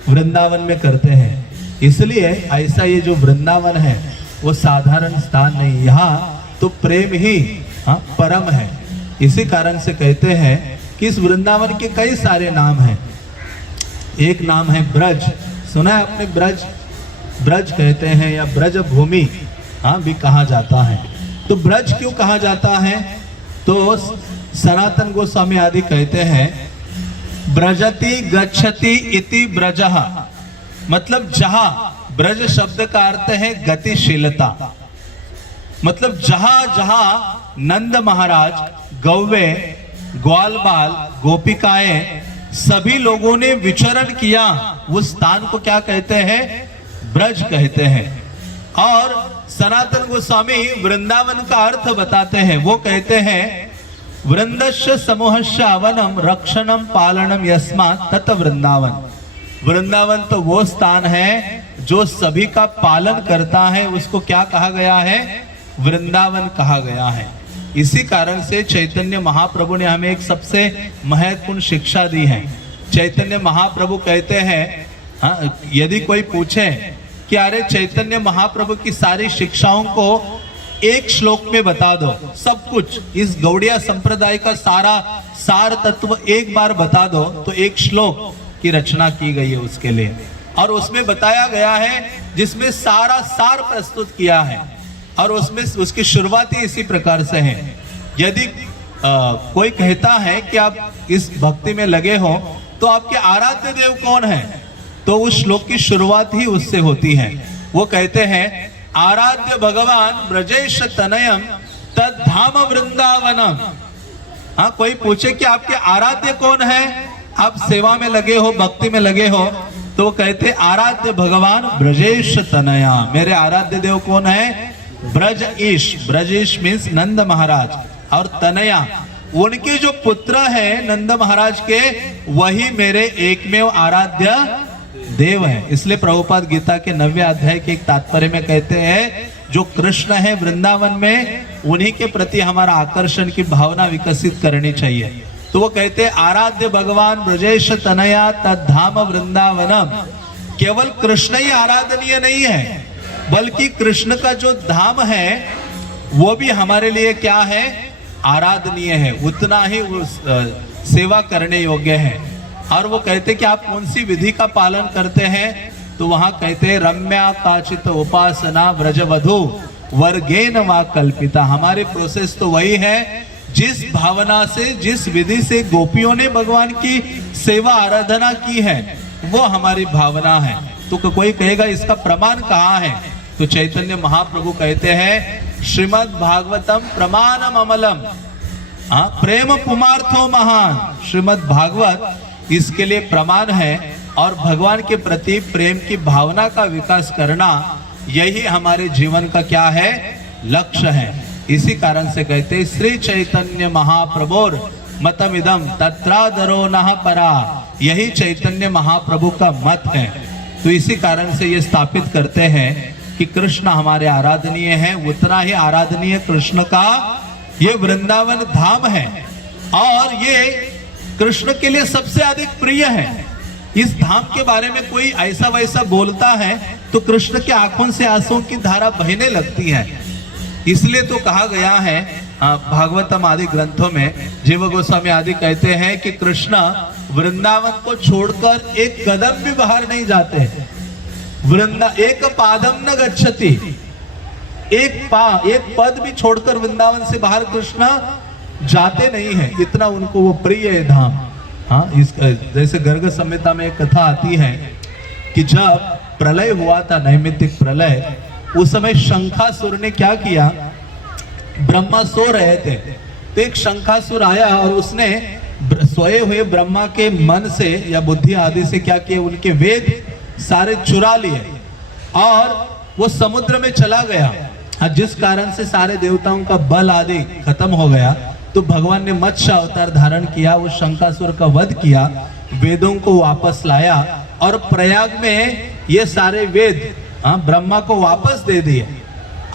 वृंदावन में करते हैं। इसलिए ऐसा ये जो वृंदावन है वो साधारण स्थान नहीं, यहाँ तो प्रेम ही परम है। इसी कारण से कहते हैं कि इस वृंदावन के कई सारे नाम हैं। एक नाम है ब्रज, सुना है आपने? ब्रज, ब्रज कहते हैं या ब्रज भूमि भी कहा जाता है। तो ब्रज क्यों कहा जाता है? तो सनातन गोस्वामी आदि कहते हैं ब्रजति गच्छति इति ब्रजः, मतलब जहां, ब्रज शब्द का अर्थ है गतिशीलता। मतलब जहां जहां नंद महाराज, गौवे, ग्वाल बाल, गोपिकाएं सभी लोगों ने विचरण किया, उस स्थान को क्या कहते हैं? ब्रज कहते हैं। और सनातन गोस्वामी वृंदावन का अर्थ बताते हैं। वो कहते हैं वृंदस्य समूहस्य अवनम रक्षणम पालनम यस्मात् तत् वृंदावन। वृंदावन तो वो स्थान है जो सभी का पालन करता है, उसको क्या कहा गया है? वृंदावन कहा गया है। इसी कारण से चैतन्य महाप्रभु ने हमें एक सबसे महत्वपूर्ण शिक्षा दी है। चैतन्य महाप्रभु कहते हैं, यदि कोई पूछे कि अरे चैतन्य महाप्रभु की सारी शिक्षाओं को एक श्लोक में बता दो, सब कुछ इस गौड़िया संप्रदाय का सारा सार तत्व एक बार बता दो, तो एक श्लोक की रचना की गई है उसके लिए। और उसमें बताया गया है, जिसमें सारा सार प्रस्तुत किया है। और उसमें उसकी शुरुआत ही इसी प्रकार से है। यदि कोई कहता है कि आप इस भक्ति में लगे हो तो आपके आराध्य देव कौन है, तो उस श्लोक की शुरुआत ही उससे होती है। वो कहते हैं आराध्य भगवान ब्रजेश तनयम तद धाम वृंदावनम। हाँ, कोई पूछे कि आपके आराध्य कौन है, आप सेवा में लगे हो, भक्ति में लगे हो, तो कहते आराध्य भगवान ब्रजेश तनया। मेरे आराध्य देव कौन है? ब्रज ईश। ब्रज ईश मीन्स नंद महाराज, और तनया उनके जो पुत्र है नंद महाराज के, वही मेरे एकमेव आराध्य देव है। इसलिए प्रभुपाद गीता के 9वें अध्याय के एक तात्पर्य में कहते हैं जो कृष्ण है वृंदावन में, उन्हीं के प्रति हमारा आकर्षण की भावना विकसित करनी चाहिए। तो वो कहते हैं आराध्य भगवान ब्रजेश तनया तद्धाम वृंदावनम। केवल कृष्ण ही आराधनीय नहीं है, बल्कि कृष्ण का जो धाम है वो भी हमारे लिए क्या है? आराधनीय है, उतना ही सेवा करने योग्य है। और वो कहते कि आप कौन सी विधि का पालन करते हैं, तो वहां कहते हैं रम्या काचित उपासना व्रजवधु वर्गेन वा कल्पिता। हमारी प्रोसेस तो वही है, जिस भावना से, जिस विधि से गोपियों ने भगवान की सेवा आराधना की है, वो हमारी भावना है। तो कोई कहेगा इसका प्रमाण कहाँ है, तो चैतन्य महाप्रभु कहते हैं श्रीमद् भागवतम प्रमाणम अमलम। प्रेम पुमार्थो महान। श्रीमद् भागवत इसके लिए प्रमाण है। और भगवान के प्रति प्रेम की भावना का विकास करना यही हमारे जीवन का क्या है, लक्ष्य है। इसी कारण से कहते हैं श्री चैतन्य महाप्रभुर मतमिदम तत्रादरो नः परा, यही चैतन्य महाप्रभु का मत है। तो इसी कारण से ये स्थापित करते हैं कि कृष्ण हमारे आराधनीय है, उतना ही आराधनीय कृष्ण का ये वृंदावन धाम है और ये कृष्ण के लिए सबसे अधिक प्रिय है। इस धाम के बारे में कोई ऐसा वैसा बोलता है तो कृष्ण के आंखों से आंसुओं की धारा बहने लगती है। इसलिए तो कहा गया है भागवतम आदि ग्रंथों में, जीव गोस्वामी आदि कहते हैं कि कृष्ण वृंदावन को छोड़कर एक कदम भी बाहर नहीं जाते। एक पादम न गच्छति, एक पद भी छोड़कर वृंदावन से बाहर कृष्ण जाते नहीं है, इतना उनको वो प्रिय है धाम। हाँ, इस जैसे गर्ग संहिता में एक कथा आती है कि जब प्रलय हुआ था, नैमित्तिक प्रलय, उस समय शंखासुर ने क्या किया, ब्रह्मा सो रहे थे तो एक शंखासुर आया और उसने सोए हुए ब्रह्मा के मन से या बुद्धि आदि से क्या किया, उनके वेद सारे चुरा लिए और वो समुद्र में चला गया। जिस कारण से सारे देवताओं का बल आदि खत्म हो गया। तो भगवान ने मत्स्य अवतार धारण किया, वो शंखासुर का वध किया, वेदों को वापस लाया और प्रयाग में ये सारे वेद ब्रह्मा को वापस दे दिए।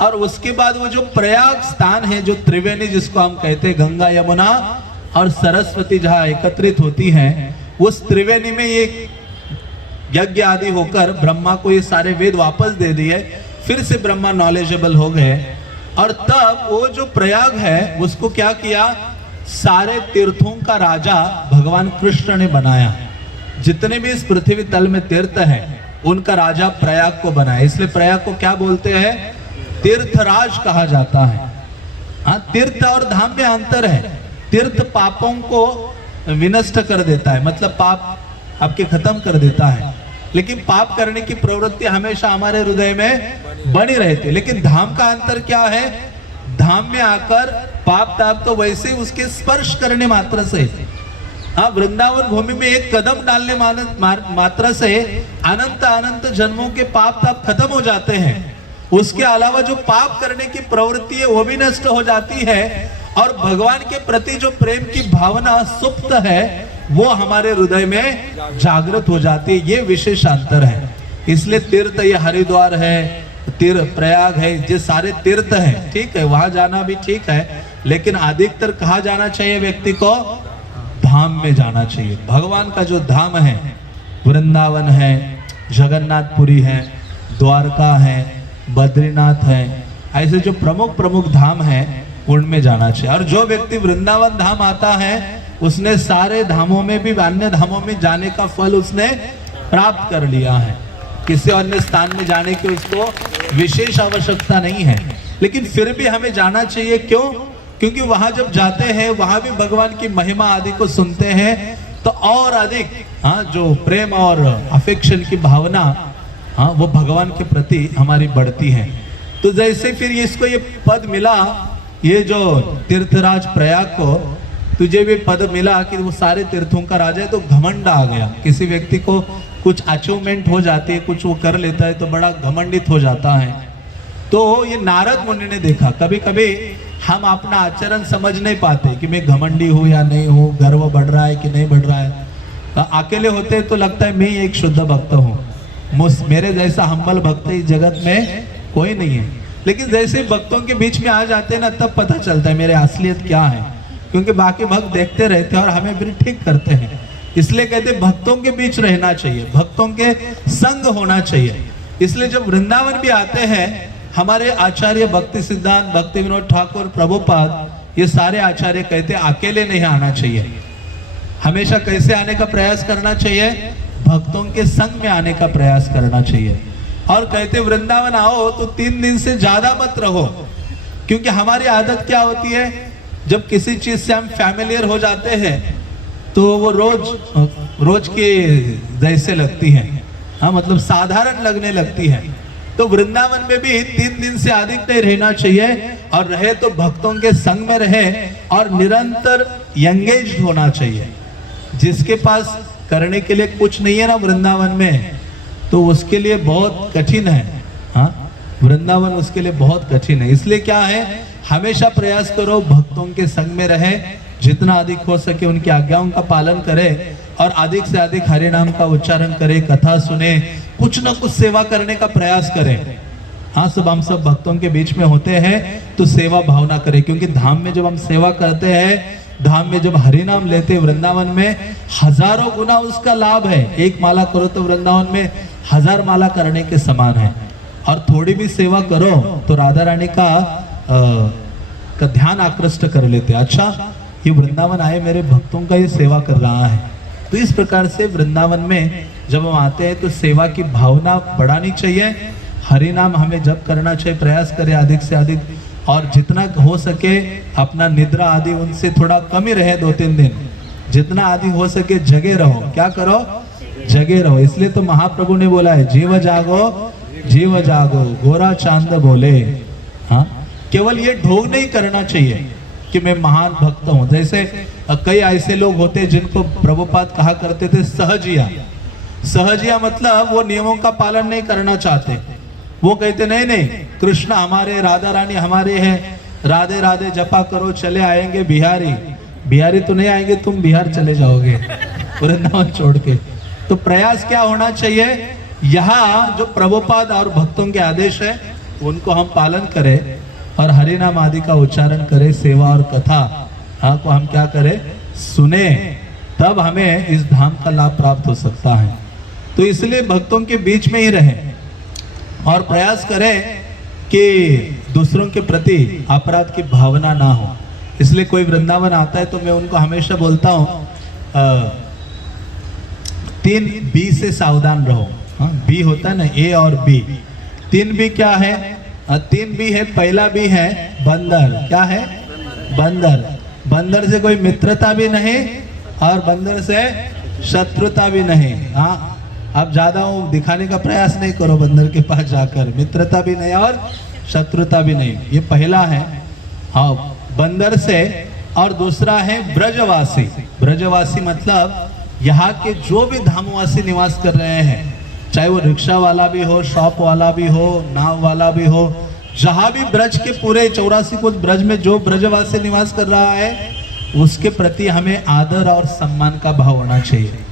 और उसके बाद वो जो प्रयाग स्थान है, जो त्रिवेणी जिसको हम कहते हैं, गंगा यमुना और सरस्वती जहाँ एकत्रित होती हैं, उस त्रिवेणी में ये यज्ञ आदि होकर ब्रह्मा को ये सारे वेद वापस दे दिए। फिर से ब्रह्मा नॉलेजेबल हो गए और तब वो जो प्रयाग है उसको क्या किया, सारे तीर्थों का राजा भगवान कृष्ण ने बनाया। जितने भी इस पृथ्वी तल में तीर्थ हैं उनका राजा प्रयाग को बनाया। इसलिए प्रयाग को क्या बोलते हैं, तीर्थराज कहा जाता है। हाँ, तीर्थ और धाम में अंतर है। तीर्थ पापों को विनष्ट कर देता है, मतलब पाप आपके खत्म कर देता है, लेकिन पाप करने की प्रवृत्ति हमेशा हमारे हृदय में बनी रहती है। लेकिन धाम का अंतर क्या है, धाम में आकर पाप ताप तो वैसे उसके स्पर्श करने मात्र से, हाँ, वृंदावन भूमि में एक कदम डालने मात्र से अनंत अनंत जन्मों के पाप ताप खत्म हो जाते हैं। उसके अलावा जो पाप करने की प्रवृत्ति है वो भी नष्ट हो जाती है और भगवान के प्रति जो प्रेम की भावना सुप्त है वो हमारे हृदय में जागृत हो जाती है। ये विशेष अंतर है। इसलिए तीर्थ, ये हरिद्वार है, तीर्थ प्रयाग है, ये सारे तीर्थ हैं, ठीक है, वहां जाना भी ठीक है, लेकिन अधिकतर कहाँ जाना चाहिए व्यक्ति को, धाम में जाना चाहिए। भगवान का जो धाम है, वृंदावन है, जगन्नाथपुरी है, द्वारका है, बद्रीनाथ है, ऐसे जो प्रमुख प्रमुख धाम है उनमें जाना चाहिए। और जो व्यक्ति वृंदावन धाम आता है उसने सारे धामों में भी, अन्य धामों में जाने का फल उसने प्राप्त कर लिया है। किसी अन्य स्थान में जाने की उसको विशेष आवश्यकता नहीं है, लेकिन फिर भी हमें जाना चाहिए। क्यों? क्योंकि वहां जब जाते हैं वहां भी भगवान की महिमा आदि को सुनते हैं तो और अधिक, हाँ, जो प्रेम और अफेक्शन की भावना, हाँ, वो भगवान के प्रति हमारी बढ़ती है। तो जैसे फिर इसको ये पद मिला, ये जो तीर्थराज प्रयाग को तुझे भी पद मिला कि वो सारे तीर्थों का राजा है, तो घमंड आ गया। किसी व्यक्ति को कुछ अचीवमेंट हो जाती है, कुछ वो कर लेता है तो बड़ा घमंडित हो जाता है। तो ये नारद मुनि ने देखा। कभी कभी हम अपना आचरण समझ नहीं पाते कि मैं घमंडी हूँ या नहीं हूँ, गर्व बढ़ रहा है कि नहीं बढ़ रहा है। अकेले होते तो लगता है मैं एक शुद्ध भक्त हूँ, मेरे जैसा हम्बल भक्त इस जगत में कोई नहीं है। लेकिन जैसे भक्तों के बीच में आ जाते हैं ना, तब पता चलता है मेरे असलियत क्या है, क्योंकि बाकी भक्त देखते रहते हैं और हमें फिर ठीक करते हैं। इसलिए कहते भक्तों के बीच रहना चाहिए, भक्तों के संग होना चाहिए। इसलिए जब वृंदावन भी आते हैं, हमारे आचार्य भक्ति सिद्धांत, भक्ति विनोद ठाकुर, प्रभुपाद, ये सारे आचार्य कहते हैं अकेले नहीं आना चाहिए। हमेशा कैसे आने का प्रयास करना चाहिए, भक्तों के संग में आने का प्रयास करना चाहिए। और कहते वृंदावन आओ तो 3 दिन से ज्यादा मत रहो, क्योंकि हमारी आदत क्या होती है, जब किसी चीज से हम फैमिलियर हो जाते हैं तो वो रोज के जैसे लगती है, हाँ, मतलब साधारण लगने लगती है। तो वृंदावन में भी 3 दिन से अधिक नहीं रहना चाहिए, और रहे तो भक्तों के संग में रहे और निरंतर एंगेज होना चाहिए। जिसके पास करने के लिए कुछ नहीं है ना वृंदावन में, तो उसके लिए बहुत कठिन है। हाँ, वृंदावन उसके लिए बहुत कठिन है। इसलिए क्या है, हमेशा प्रयास करो भक्तों के संग में रहे, जितना अधिक हो सके उनकी आज्ञाओं का पालन करे और अधिक से अधिक हरि नाम का उच्चारण करे, कथा सुने, कुछ ना कुछ सेवा करने का प्रयास करें। हाँ, हम सब भक्तों के बीच में होते हैं तो सेवा भावना करें, क्योंकि धाम में जब हम सेवा करते हैं, धाम में जब हरि नाम लेते हैं, वृंदावन में हजारों गुना उसका लाभ है। एक माला करो तो वृंदावन में 1000 माला करने के समान है। और थोड़ी भी सेवा करो तो राधा रानी का ध्यान आकृष्ट कर लेते। अच्छा, ये वृंदावन आए मेरे भक्तों का ये सेवा कर रहा है। तो इस प्रकार से वृंदावन में जब हम आते हैं तो सेवा की भावना बढ़ानी चाहिए। हरि नाम हमें जप करना चाहिए, प्रयास करें अधिक से अधिक, और जितना हो सके अपना निद्रा आदि उनसे थोड़ा कम ही रहे 2-3 दिन। जितना आदि हो सके जगे रहो। क्या करो? जगे रहो। इसलिए तो महाप्रभु ने बोला है, जीव जागो जीव जागो गोरा चांद बोले। हाँ, केवल ये ढोंग नहीं करना चाहिए कि मैं महान भक्त हूं। जैसे कई ऐसे लोग होते हैं जिनको प्रभुपाद कहा करते थे सहजिया। सहजिया मतलब वो नियमों का पालन नहीं करना चाहते। वो कहते नहीं नहीं, कृष्ण हमारे, राधा रानी हमारे हैं, राधे राधे जपा करो, चले आएंगे बिहारी। बिहारी तो नहीं आएंगे, तुम बिहार चले जाओगे वृंदावन छोड़ के। तो प्रयास क्या होना चाहिए, यहाँ जो प्रभुपाद और भक्तों के आदेश है उनको हम पालन करें और हरि नाम आदि का उच्चारण करें, सेवा और कथा को हम क्या करें, सुने, तब हमें इस धाम का लाभ प्राप्त हो सकता है। तो इसलिए भक्तों के बीच में ही रहें और प्रयास करें कि दूसरों के प्रति अपराध की भावना ना हो। इसलिए कोई वृंदावन आता है तो मैं उनको हमेशा बोलता हूँ 3 बी से सावधान रहो। हाँ, बी होता है ना, ए और बी। 3 बी क्या है? 3 बी है। पहला बी है बंदर। क्या है? बंदर। बंदर से कोई मित्रता भी नहीं और बंदर से शत्रुता भी नहीं। हाँ, आप ज्यादा दिखाने का प्रयास नहीं करो बंदर के पास जाकर, मित्रता भी नहीं और शत्रुता भी नहीं। ये पहला है, हाँ, बंदर से। और दूसरा है ब्रजवासी। ब्रजवासी मतलब यहाँ के जो भी धामवासी निवास कर रहे हैं, चाहे वो रिक्शा वाला भी हो, शॉप वाला भी हो, नाव वाला भी हो, जहाँ भी ब्रज के पूरे 84 कोस ब्रज में जो ब्रजवासी निवास कर रहा है, उसके प्रति हमें आदर और सम्मान का भाव होना चाहिए।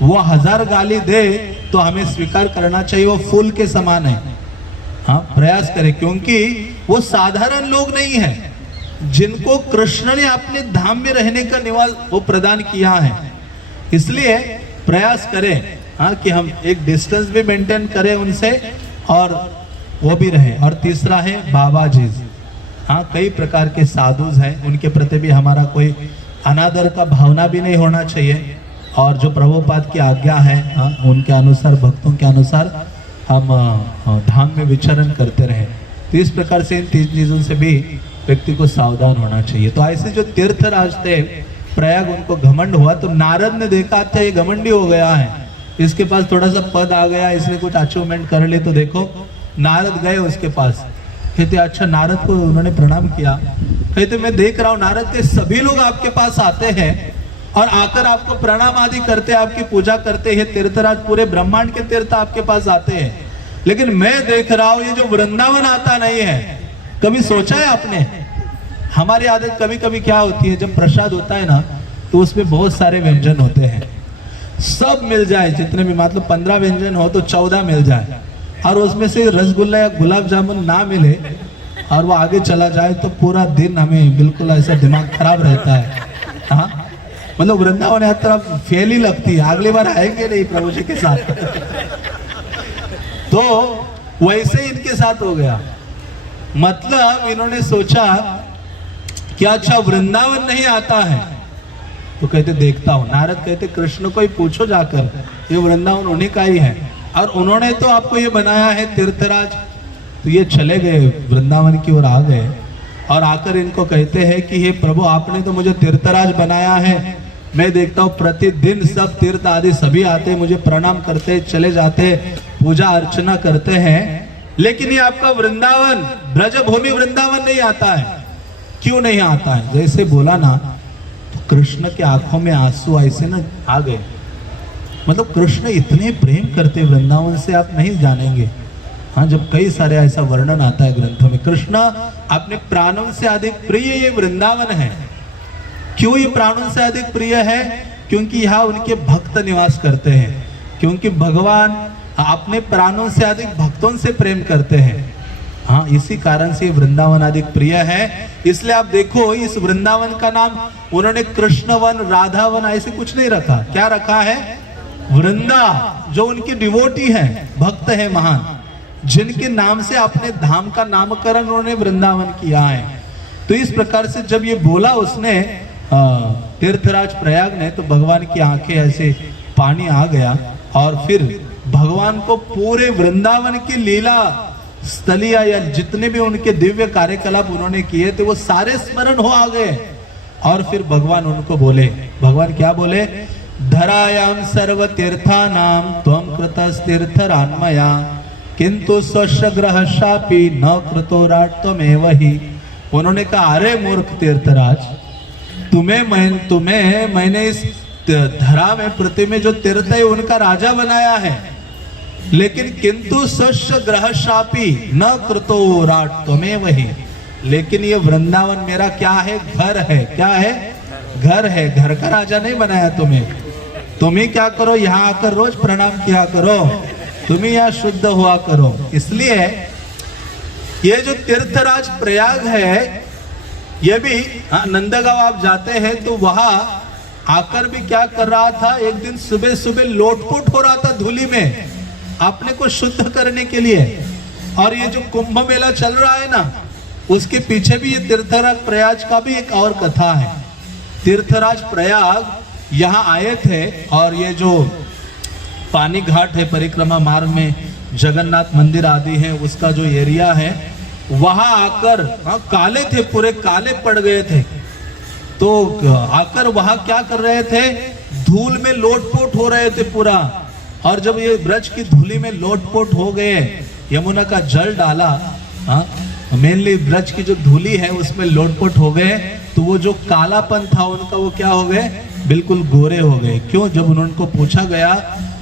वो 1000 गाली दे तो हमें स्वीकार करना चाहिए, वो फूल के समान है। हाँ, प्रयास करें, क्योंकि वो साधारण लोग नहीं है, जिनको कृष्ण ने अपने धाम में रहने का निवास वो प्रदान किया है। इसलिए प्रयास करें हाँ कि हम एक डिस्टेंस भी मेंटेन करें उनसे और वो भी रहे। और तीसरा है बाबा जी। हाँ, कई प्रकार के साधुज हैं, उनके प्रति भी हमारा कोई अनादर का भावना भी नहीं होना चाहिए। और जो प्रभुपाद की आज्ञा है, हाँ, उनके अनुसार, भक्तों के अनुसार हम धाम में विचरण करते रहे। तो इस प्रकार से इन 3 चीजों से भी व्यक्ति को सावधान होना चाहिए। तो ऐसे जो तीर्थराज थे, प्रयाग उनको घमंड हुआ तो नारद ने देखा था ये घमंडी हो गया है, इसके पास थोड़ा सा पद आ गया, इसने कुछ अचीवमेंट कर ले, तो देखो नारद गए उसके पास। कहते अच्छा, नारद को उन्होंने प्रणाम किया। कहते मैं देख रहा हूँ नारद के सभी लोग आपके पास आते हैं और आकर आपको प्रणाम आदि करते, आपकी पूजा करते हैं। तीर्थराज पूरे ब्रह्मांड के तीर्थ आपके पास आते हैं, लेकिन मैं देख रहा हूँ ये जो वृंदावन आता नहीं है। कभी सोचा है आपने? हमारी आदत कभी कभी क्या होती है, जब प्रसाद होता है ना तो उसमें बहुत सारे व्यंजन होते हैं, सब मिल जाए, जितने भी मतलब 15 व्यंजन हो तो 14 मिल जाए, और उसमें से रसगुल्ला या गुलाब जामुन ना मिले और वो आगे चला जाए तो पूरा दिन हमें बिल्कुल ऐसा दिमाग खराब रहता है। हाँ, मतलब वृंदावन यात्रा फेल ही लगती है, अगली बार आएंगे नहीं प्रभु जी के साथ। तो वैसे इनके साथ हो गया। मतलब इन्होंने सोचा कि अच्छा वृंदावन नहीं आता है, तो कहते देखता हूं। नारद कहते कृष्ण को ही पूछो जाकर, ये वृंदावन उन्हीं का ही है और उन्होंने तो आपको ये बनाया है तीर्थराज। तो ये चले गए वृंदावन की ओर आ गए और आकर इनको कहते हैं कि हे प्रभु, आपने तो मुझे तीर्थराज बनाया है, मैं देखता हूँ प्रतिदिन सब तीर्थ आदि सभी आते, मुझे प्रणाम करते, चले जाते, पूजा अर्चना करते हैं, लेकिन ये आपका वृंदावन, ब्रजभूमि वृंदावन नहीं आता है। क्यों नहीं आता है? जैसे बोला ना, तो कृष्ण के आंखों में आंसू ऐसे ना आ गए। मतलब कृष्ण इतने प्रेम करते वृंदावन से, आप नहीं जानेंगे। हाँ, जब कई सारे ऐसा वर्णन आता है ग्रंथों में, कृष्ण अपने प्राणों से अधिक प्रिय ये वृंदावन है। क्यों ये प्राणों से अधिक प्रिय है? क्योंकि यहाँ उनके भक्त निवास करते हैं, क्योंकि भगवान अपने प्राणों से अधिक भक्तों से प्रेम करते हैं। हाँ, इसी कारण से वृंदावन अधिक प्रिय है। इसलिए आप देखो, इस वृंदावन का नाम उन्होंने कृष्णवन, राधावन ऐसे कुछ नहीं रखा। क्या रखा है? वृंदा, जो उनके डिवोटी हैं, भक्त हैं महान, जिनके नाम से अपने धाम का नामकरण उन्होंने वृंदावन किया है। तो इस प्रकार से जब ये बोला उसने तीर्थराज प्रयाग ने, तो भगवान की आंखें ऐसे पानी आ गया, और फिर भगवान को पूरे वृंदावन की लीला स्थलिया या जितने भी उनके दिव्य कार्यकलाप उन्होंने किए थे वो सारे स्मरण हो आ गए। और फिर भगवान उनको बोले, भगवान क्या बोले? धरायाम सर्व तीर्थानाम त्वं कृतस्तीर्थरान्मया किंतु स्वस्य ग्रह शापी न कृतोराट त्वमेव ही। उन्होंने कहा, अरे मूर्ख तीर्थराज, तुम्हें मैंने इस धरा में, पृथ्वी में जो तीर्थ है उनका राजा बनाया है, लेकिन किंतु स्वस्य ग्रह शापी न कृतोराट त्वमेव ही। लेकिन ये वृंदावन मेरा क्या है? घर है। क्या है? घर है। घर का राजा नहीं बनाया तुम्हें। तुम ही क्या करो, यहाँ आकर रोज प्रणाम किया करो, तुम ही यहाँ शुद्ध हुआ करो। इसलिए ये जो तीर्थराज प्रयाग है, ये भी नंदगांव आप जाते हैं तो वहां आकर भी क्या कर रहा था? एक दिन सुबह सुबह लोटपोट हो रहा था धूली में, अपने को शुद्ध करने के लिए। और ये जो कुंभ मेला चल रहा है ना, उसके पीछे भी ये तीर्थराज प्रयाग का भी एक और कथा है। तीर्थराज प्रयाग यहाँ आए थे, और ये जो पानी घाट है, परिक्रमा मार्ग में जगन्नाथ मंदिर आदि है, उसका जो एरिया है, वहां आकर काले थे, पूरे काले पड़ गए थे। तो आकर वहां क्या कर रहे थे? धूल में लोटपोट हो रहे थे पूरा। और जब ये ब्रज की धूली में लोटपोट हो गए, यमुना का जल डाला, मेनली ब्रज की जो धूली है उसमें लोटपोट हो गए, तो वो जो कालापन था उनका वो क्या हो गए? बिल्कुल गोरे हो गए। क्यों? जब उनको पूछा गया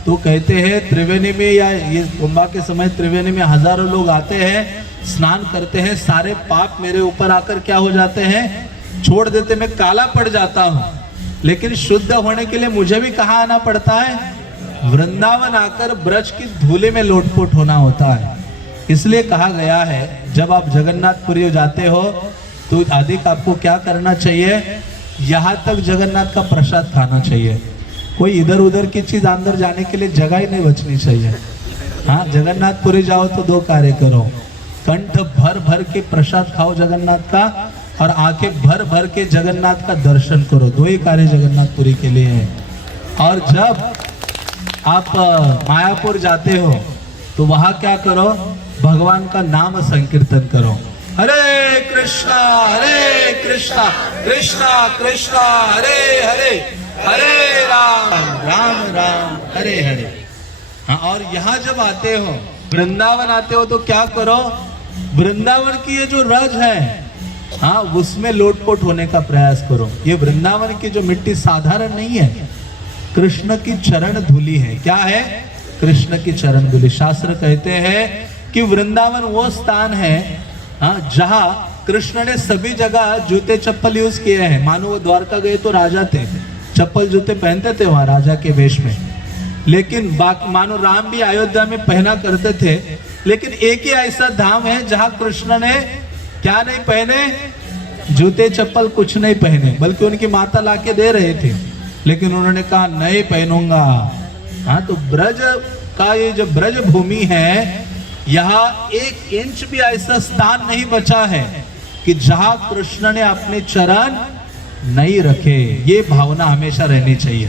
तो कहते हैं त्रिवेणी में, या ये कुंभ के समय त्रिवेणी में हजारों लोग आते हैं, स्नान करते हैं, सारे पाप मेरे ऊपर आकर क्या हो जाते हैं? छोड़ देते, मैं काला पड़ जाता हूँ। लेकिन शुद्ध होने के लिए मुझे भी कहाँ आना पड़ता है? वृंदावन आकर ब्रज की धूली में लोटपोट होना होता है। इसलिए कहा गया है, जब आप जगन्नाथपुरी जाते हो तो अधिक आपको क्या करना चाहिए? यहाँ तक जगन्नाथ का प्रसाद खाना चाहिए। कोई इधर उधर की चीज अंदर जाने के लिए जगह ही नहीं बचनी चाहिए। हाँ, जगन्नाथपुरी जाओ तो दो कार्य करो, कंठ भर भर के प्रसाद खाओ जगन्नाथ का, और आंखें भर भर के जगन्नाथ का दर्शन करो। दो ही कार्य जगन्नाथपुरी के लिए है। और जब आप मायापुर जाते हो तो वहां क्या करो? भगवान का नाम संकीर्तन करो। हरे कृष्णा कृष्णा कृष्णा हरे हरे, हरे राम राम राम हरे हरे। हाँ, और यहाँ जब आते हो, वृंदावन आते हो, तो क्या करो? वृंदावन की ये जो रज है, हाँ, उसमें लोटपोट होने का प्रयास करो। ये वृंदावन की जो मिट्टी साधारण नहीं है, कृष्ण की चरण धूली है। क्या है? कृष्ण की चरण धूली। शास्त्र कहते हैं कि वृंदावन वो स्थान है, हाँ, जहां कृष्ण ने सभी जगह जूते चप्पल यूज किए हैं। मानो वो द्वारका गए तो राजा थे, चप्पल जूते पहनते थे वहां राजा के वेश में। लेकिन बाकी मानो राम भी अयोध्या में पहना करते थे। लेकिन एक ही ऐसा धाम है जहां कृष्ण ने क्या नहीं पहने? जूते चप्पल कुछ नहीं पहने, बल्कि उनकी माता लाके दे रहे थे, लेकिन उन्होंने कहा नहीं पहनूंगा। हाँ, तो ब्रज का ये जो ब्रज भूमि है, यहाँ एक इंच भी ऐसा स्थान नहीं बचा है कि जहां कृष्ण ने अपने चरण नहीं रखे। ये भावना हमेशा रहनी चाहिए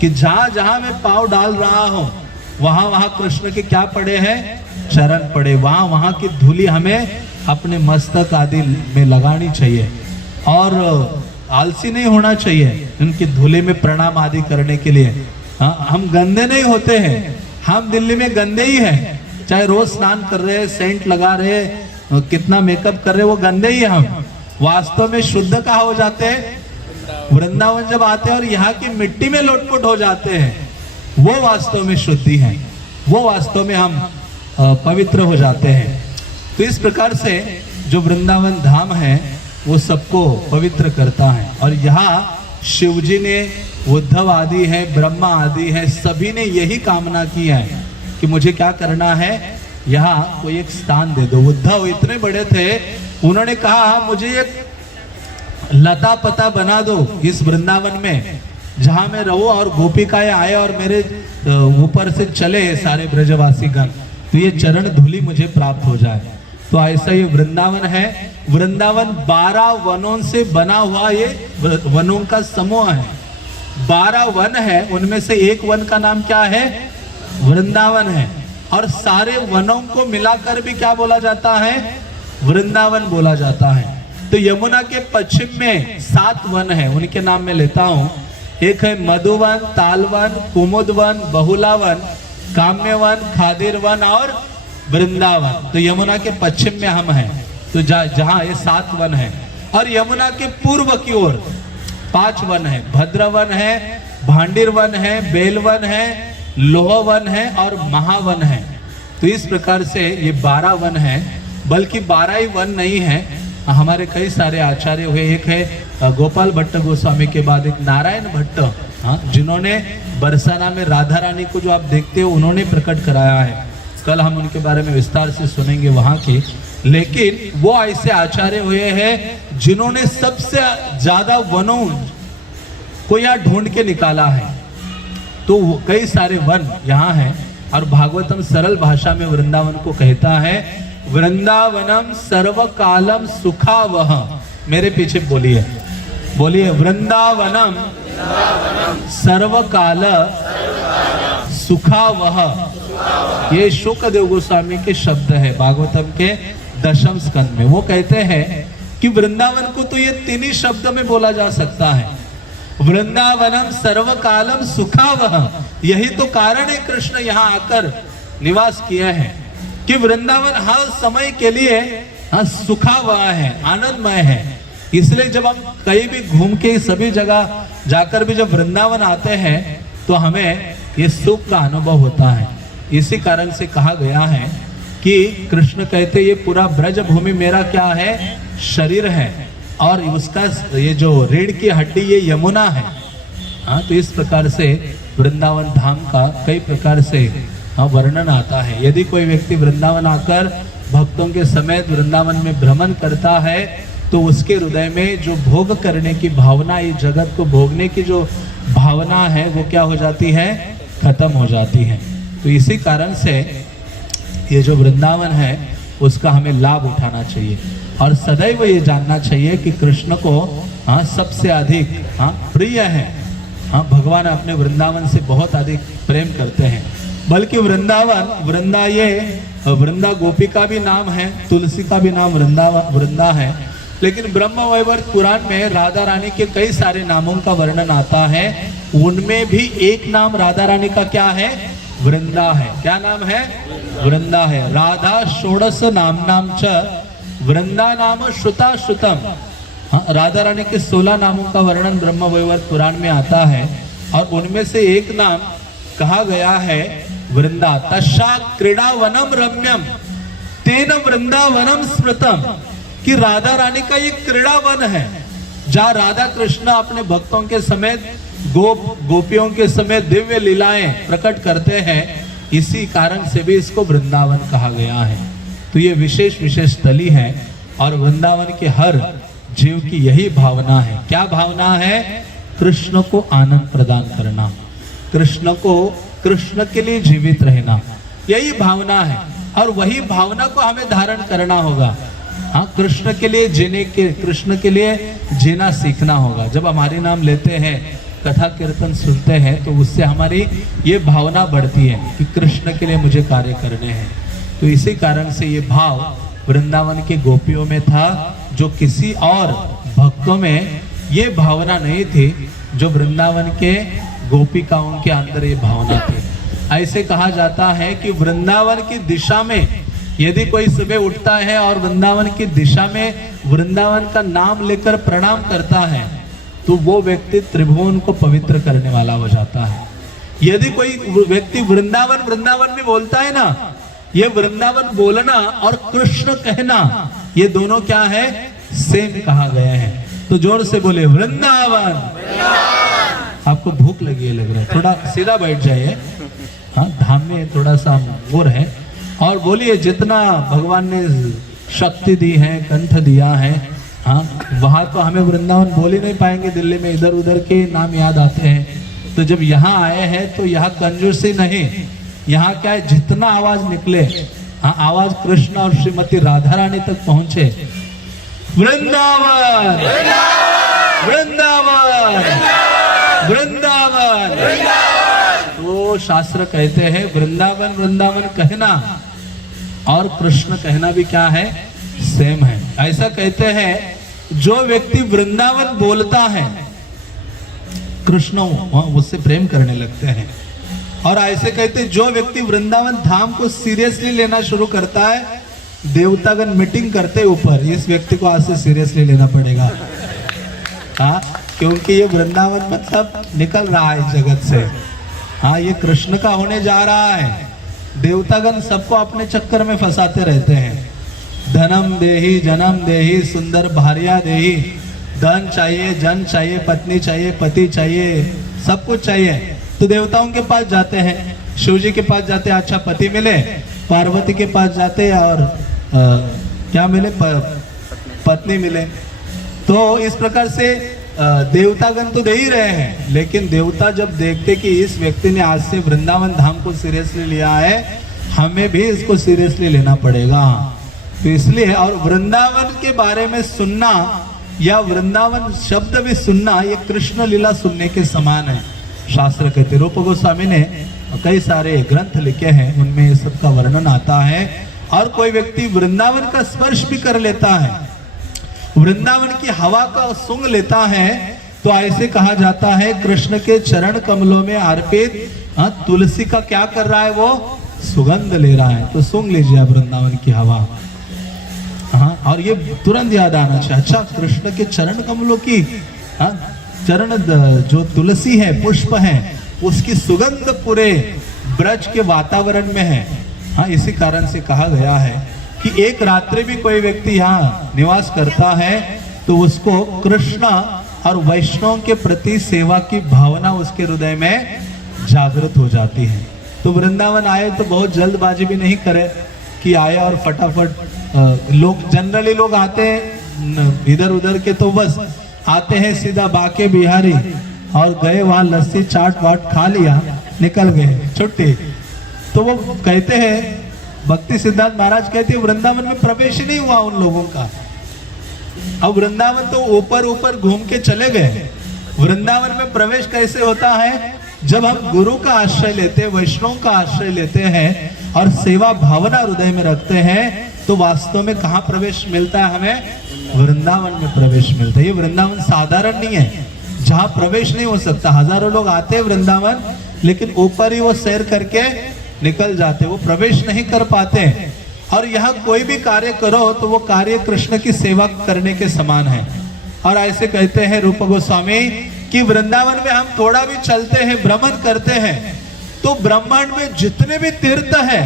कि जहां जहां मैं पांव डाल रहा हूं, वहां वहां कृष्ण के क्या पड़े हैं? चरण पड़े। वहां वहां की धूली हमें अपने मस्तक आदि में लगानी चाहिए, और आलसी नहीं होना चाहिए उनकी धूली में प्रणाम आदि करने के लिए। हाँ, हम गंदे नहीं होते हैं, हम दिल्ली में गंदे ही हैं। चाहे रोज स्नान कर रहे, सेंट लगा रहे, कितना मेकअप कर रहे, वो गंदे ही हम। वास्तव में शुद्ध कहाँ हो जाते हैं? वृंदावन जब आते हैं और यहाँ की मिट्टी में लोटपोट हो जाते हैं। वो वास्तव में शुद्धि है, वो वास्तव में हम पवित्र हो जाते हैं। तो इस प्रकार से जो वृंदावन धाम है वो सबको पवित्र करता है। और यहाँ शिव जी ने, उद्धव आदि है, ब्रह्मा आदि है, सभी ने यही कामना की है कि मुझे क्या करना है, यहाँ कोई एक स्थान दे दो। उद्धव इतने बड़े थे, उन्होंने कहा मुझे एक लता पता बना दो इस वृंदावन में, जहां मैं रहूं और गोपिकाएं आए और मेरे ऊपर से चले सारे ब्रजवासी गण, तो ये चरण धूलि मुझे प्राप्त हो जाए। तो ऐसा ये वृंदावन है। वृंदावन 12 वनों से बना हुआ ये वनों का समूह है। 12 वन है, उनमें से एक वन का नाम क्या है, वृंदावन है। और सारे वनों को मिलाकर भी क्या बोला जाता है, वृंदावन बोला जाता है। तो यमुना के पश्चिम में 7 वन है, उनके नाम मैं लेता हूं। एक है मधुवन, तालवन, कुमुदवन, बहुलावन, काम्यवन, खादिरवन और वृंदावन। तो यमुना के पश्चिम में हम हैं, तो जहां ये 7 वन है। और यमुना के पूर्व की ओर 5 वन है, भद्रवन है, भांडिरवन है, बेलवन है, लोहवन है और महावन है। तो इस प्रकार से ये 12 वन है, बल्कि 12 ही वन नहीं है, हमारे कई सारे आचार्य हुए। एक है गोपाल भट्ट गोस्वामी के बाद एक नारायण भट्ट, जिन्होंने बरसाना में राधा रानी को जो आप देखते हो उन्होंने प्रकट कराया है। कल हम उनके बारे में विस्तार से सुनेंगे वहां की। लेकिन वो ऐसे आचार्य हुए हैं जिन्होंने सबसे ज्यादा वनों को यहाँ ढूंढ के निकाला है। तो कई सारे वन यहाँ हैं। और भागवतम सरल भाषा में वृंदावन को कहता है, वृंदावनम सर्वकालम सुखावह। मेरे पीछे बोलिए, बोलिए, वृंदावनम सर्वकाल सुखावह। ये शुकदेव गोस्वामी के शब्द है भागवतम के 10वें स्कंद में। वो कहते हैं कि वृंदावन को तो ये 3 ही शब्द में बोला जा सकता है, वृंदावनम सर्वकालम सुखावह। यही तो कारण है कृष्ण यहाँ आकर निवास किया है कि वृंदावन हर समय के लिए सुखावह है, आनंदमय है। इसलिए जब हम कहीं भी घूम के सभी जगह जाकर भी जब वृंदावन आते हैं तो हमें ये सुख का अनुभव होता है। इसी कारण से कहा गया है कि कृष्ण कहते ये पूरा ब्रज भूमि मेरा क्या है, शरीर है, और उसका ये जो रीढ़ की हड्डी ये यमुना है। तो इस प्रकार से वृंदावन धाम का कई प्रकार से वर्णन आता है। यदि कोई व्यक्ति वृंदावन आकर भक्तों के समेत वृंदावन में भ्रमण करता है तो उसके हृदय में जो भोग करने की भावना, ये जगत को भोगने की जो भावना है वो क्या हो जाती है, खत्म हो जाती है। तो इसी कारण से ये जो वृंदावन है उसका हमें लाभ उठाना चाहिए और सदैव ये जानना चाहिए कि कृष्ण को सबसे अधिक प्रिय है। भगवान अपने वृंदावन से बहुत अधिक प्रेम करते हैं। बल्कि वृंदा गोपी का भी नाम है, तुलसी का भी नाम वृंदा है। लेकिन ब्रह्म वैवर्त पुराण में राधा रानी के कई सारे नामों का वर्णन आता है। उनमें भी एक नाम राधा रानी का क्या है, वृंदा है। क्या नाम है, वृंदा है। राधा षोडश नाम च वृंदा नाम श्रुता श्रुतम। राधा रानी के 16 नामों का वर्णन ब्रह्म वैवर्त पुराण में आता है और उनमें से एक नाम कहा गया है वृंदा। तस्या क्रीड़ा वनम रम्यम तेन वृंदावनम स्मृतम, कि राधा रानी का ये क्रीड़ा वन है जहाँ राधा कृष्ण अपने भक्तों के समेत गोपियों के समेत दिव्य लीलाएं प्रकट करते हैं। इसी कारण से भी इसको वृंदावन कहा गया है। तो ये विशेष विशेष स्थली है और वृंदावन के हर जीव की यही भावना है। क्या भावना है, कृष्ण को आनंद प्रदान करना, कृष्ण के लिए जीवित रहना, यही भावना है। और वही भावना को हमें धारण करना होगा। कृष्ण के लिए जीना सीखना होगा। जब हमारे नाम लेते हैं, कथा कीर्तन सुनते हैं, तो उससे हमारी ये भावना बढ़ती है कि कृष्ण के लिए मुझे कार्य करने हैं। तो इसी कारण से ये भाव वृंदावन के गोपियों में था, जो किसी और भक्तों में ये भावना नहीं थी, जो वृंदावन के गोपिकाओं के अंदर ये भावना थी। ऐसे कहा जाता है कि वृंदावन की दिशा में यदि कोई सुबह उठता है और वृंदावन की दिशा में वृंदावन का नाम लेकर प्रणाम करता है, तो वो व्यक्ति त्रिभुवन को पवित्र करने वाला हो जाता है। यदि कोई व्यक्ति वृंदावन वृंदावन में बोलता है ना, ये वृंदावन बोलना और कृष्ण कहना, ये दोनों क्या है, सेम कहा गया है। तो जोर से बोले वृंदावन। आपको भूख लगी है लग रहा है, थोड़ा सीधा बैठ जाइए। हाँ, धाम में थोड़ा सा वो है। और बोलिए जितना भगवान ने शक्ति दी है, कंठ दिया है, हाँ, वहां तो हमें वृंदावन बोल ही नहीं पाएंगे। दिल्ली में इधर उधर के नाम याद आते हैं। तो जब यहाँ आए हैं तो यहाँ कंजूसी नहीं, यहाँ क्या है, जितना आवाज निकले, हाँ, आवाज कृष्ण और श्रीमती राधा रानी तक पहुंचे। वृंदावन वृंदावन वृंदावन। तो शास्त्र कहते हैं वृंदावन वृंदावन कहना और कृष्ण कहना भी क्या है, सेम है। ऐसा कहते हैं जो व्यक्ति वृंदावन बोलता है, कृष्ण उससे प्रेम करने लगते हैं। और ऐसे कहते हैं जो व्यक्ति वृंदावन धाम को सीरियसली लेना शुरू करता है, देवतागण मीटिंग करते ऊपर, इस व्यक्ति को आज से सीरियसली लेना पड़ेगा। हाँ, क्योंकि ये वृंदावन मतलब निकल रहा है जगत से। हाँ, ये कृष्ण का होने जा रहा है। देवतागण सबको अपने चक्कर में फंसाते रहते हैं। धनम देही जन्म देही सुंदर भार्या देही। धन चाहिए, जन चाहिए, पत्नी चाहिए, पति चाहिए, सब कुछ चाहिए। तो देवताओं के पास जाते हैं, शिव जी के पास जाते हैं, अच्छा पति मिले। पार्वती के पास जाते हैं और क्या मिले, पत्नी मिले। तो इस प्रकार से देवतागण तो दे ही रहे हैं, लेकिन देवता जब देखते कि इस व्यक्ति ने आज से वृंदावन धाम को सीरियसली लिया है, हमें भी इसको सीरियसली लेना पड़ेगा। तो इसलिए, और वृंदावन के बारे में सुनना या वृंदावन शब्द भी सुनना, ये कृष्ण लीला सुनने के समान है। शास्त्र कहते, रूप गोस्वामी ने कई सारे ग्रंथ लिखे हैं, उनमें ये सब का वर्णन आता है। और कोई व्यक्ति वृंदावन का स्पर्श भी कर लेता है, वृंदावन की हवा का सूंघ लेता है, तो ऐसे कहा जाता है कृष्ण के चरण कमलों में अर्पित तुलसी का क्या कर रहा है, वो सुगंध ले रहा है। तो सूंघ लीजिए आप वृंदावन की हवा। हाँ, और ये तुरंत याद आना चाहिए, अच्छा कृष्ण के चरण कमलों की, हाँ, चरण जो तुलसी है, पुष्प है, उसकी सुगंध पूरे ब्रज के वातावरण में है। हाँ, इसी कारण से कहा गया है कि एक रात्रि भी कोई व्यक्ति यहाँ निवास करता है तो उसको कृष्ण और वैष्णव के प्रति सेवा की भावना उसके हृदय में जागृत हो जाती है। तो वृंदावन आए तो बहुत जल्दबाजी भी नहीं करे कि आए और फटाफट, लोग जनरली लोग आते हैं इधर उधर के, तो बस आते हैं सीधा बाके बिहारी और गए वहां लस्सी चाट वाट खा लिया, निकल गए, छुट्टी। तो वो कहते हैं, भक्ति सिद्धांत महाराज कहते हैं वृंदावन में प्रवेश ही नहीं हुआ उन लोगों का। अब वृंदावन तो ऊपर ऊपर घूम के चले गए, वृंदावन में प्रवेश कैसे होता है, जब हम गुरु का आश्रय लेते हैं, वैष्णव का आश्रय लेते हैं और सेवा भावना हृदय में रखते हैं, तो वास्तव में कहाँ प्रवेश मिलता है, हमें वृंदावन में प्रवेश मिलता है। ये वृंदावन साधारण नहीं है जहाँ प्रवेश नहीं हो सकता। हजारों लोग आते हैं वृंदावन, लेकिन ऊपर ही वो सैर करके निकल जाते, वो प्रवेश नहीं कर पाते। और यहाँ कोई भी कार्य करो तो वो कार्य कृष्ण की सेवा करने के समान है। और ऐसे कहते हैं रूप गोस्वामी कि वृंदावन में हम थोड़ा भी चलते हैं, भ्रमण करते हैं, तो ब्रह्मांड में जितने भी तीर्थ हैं,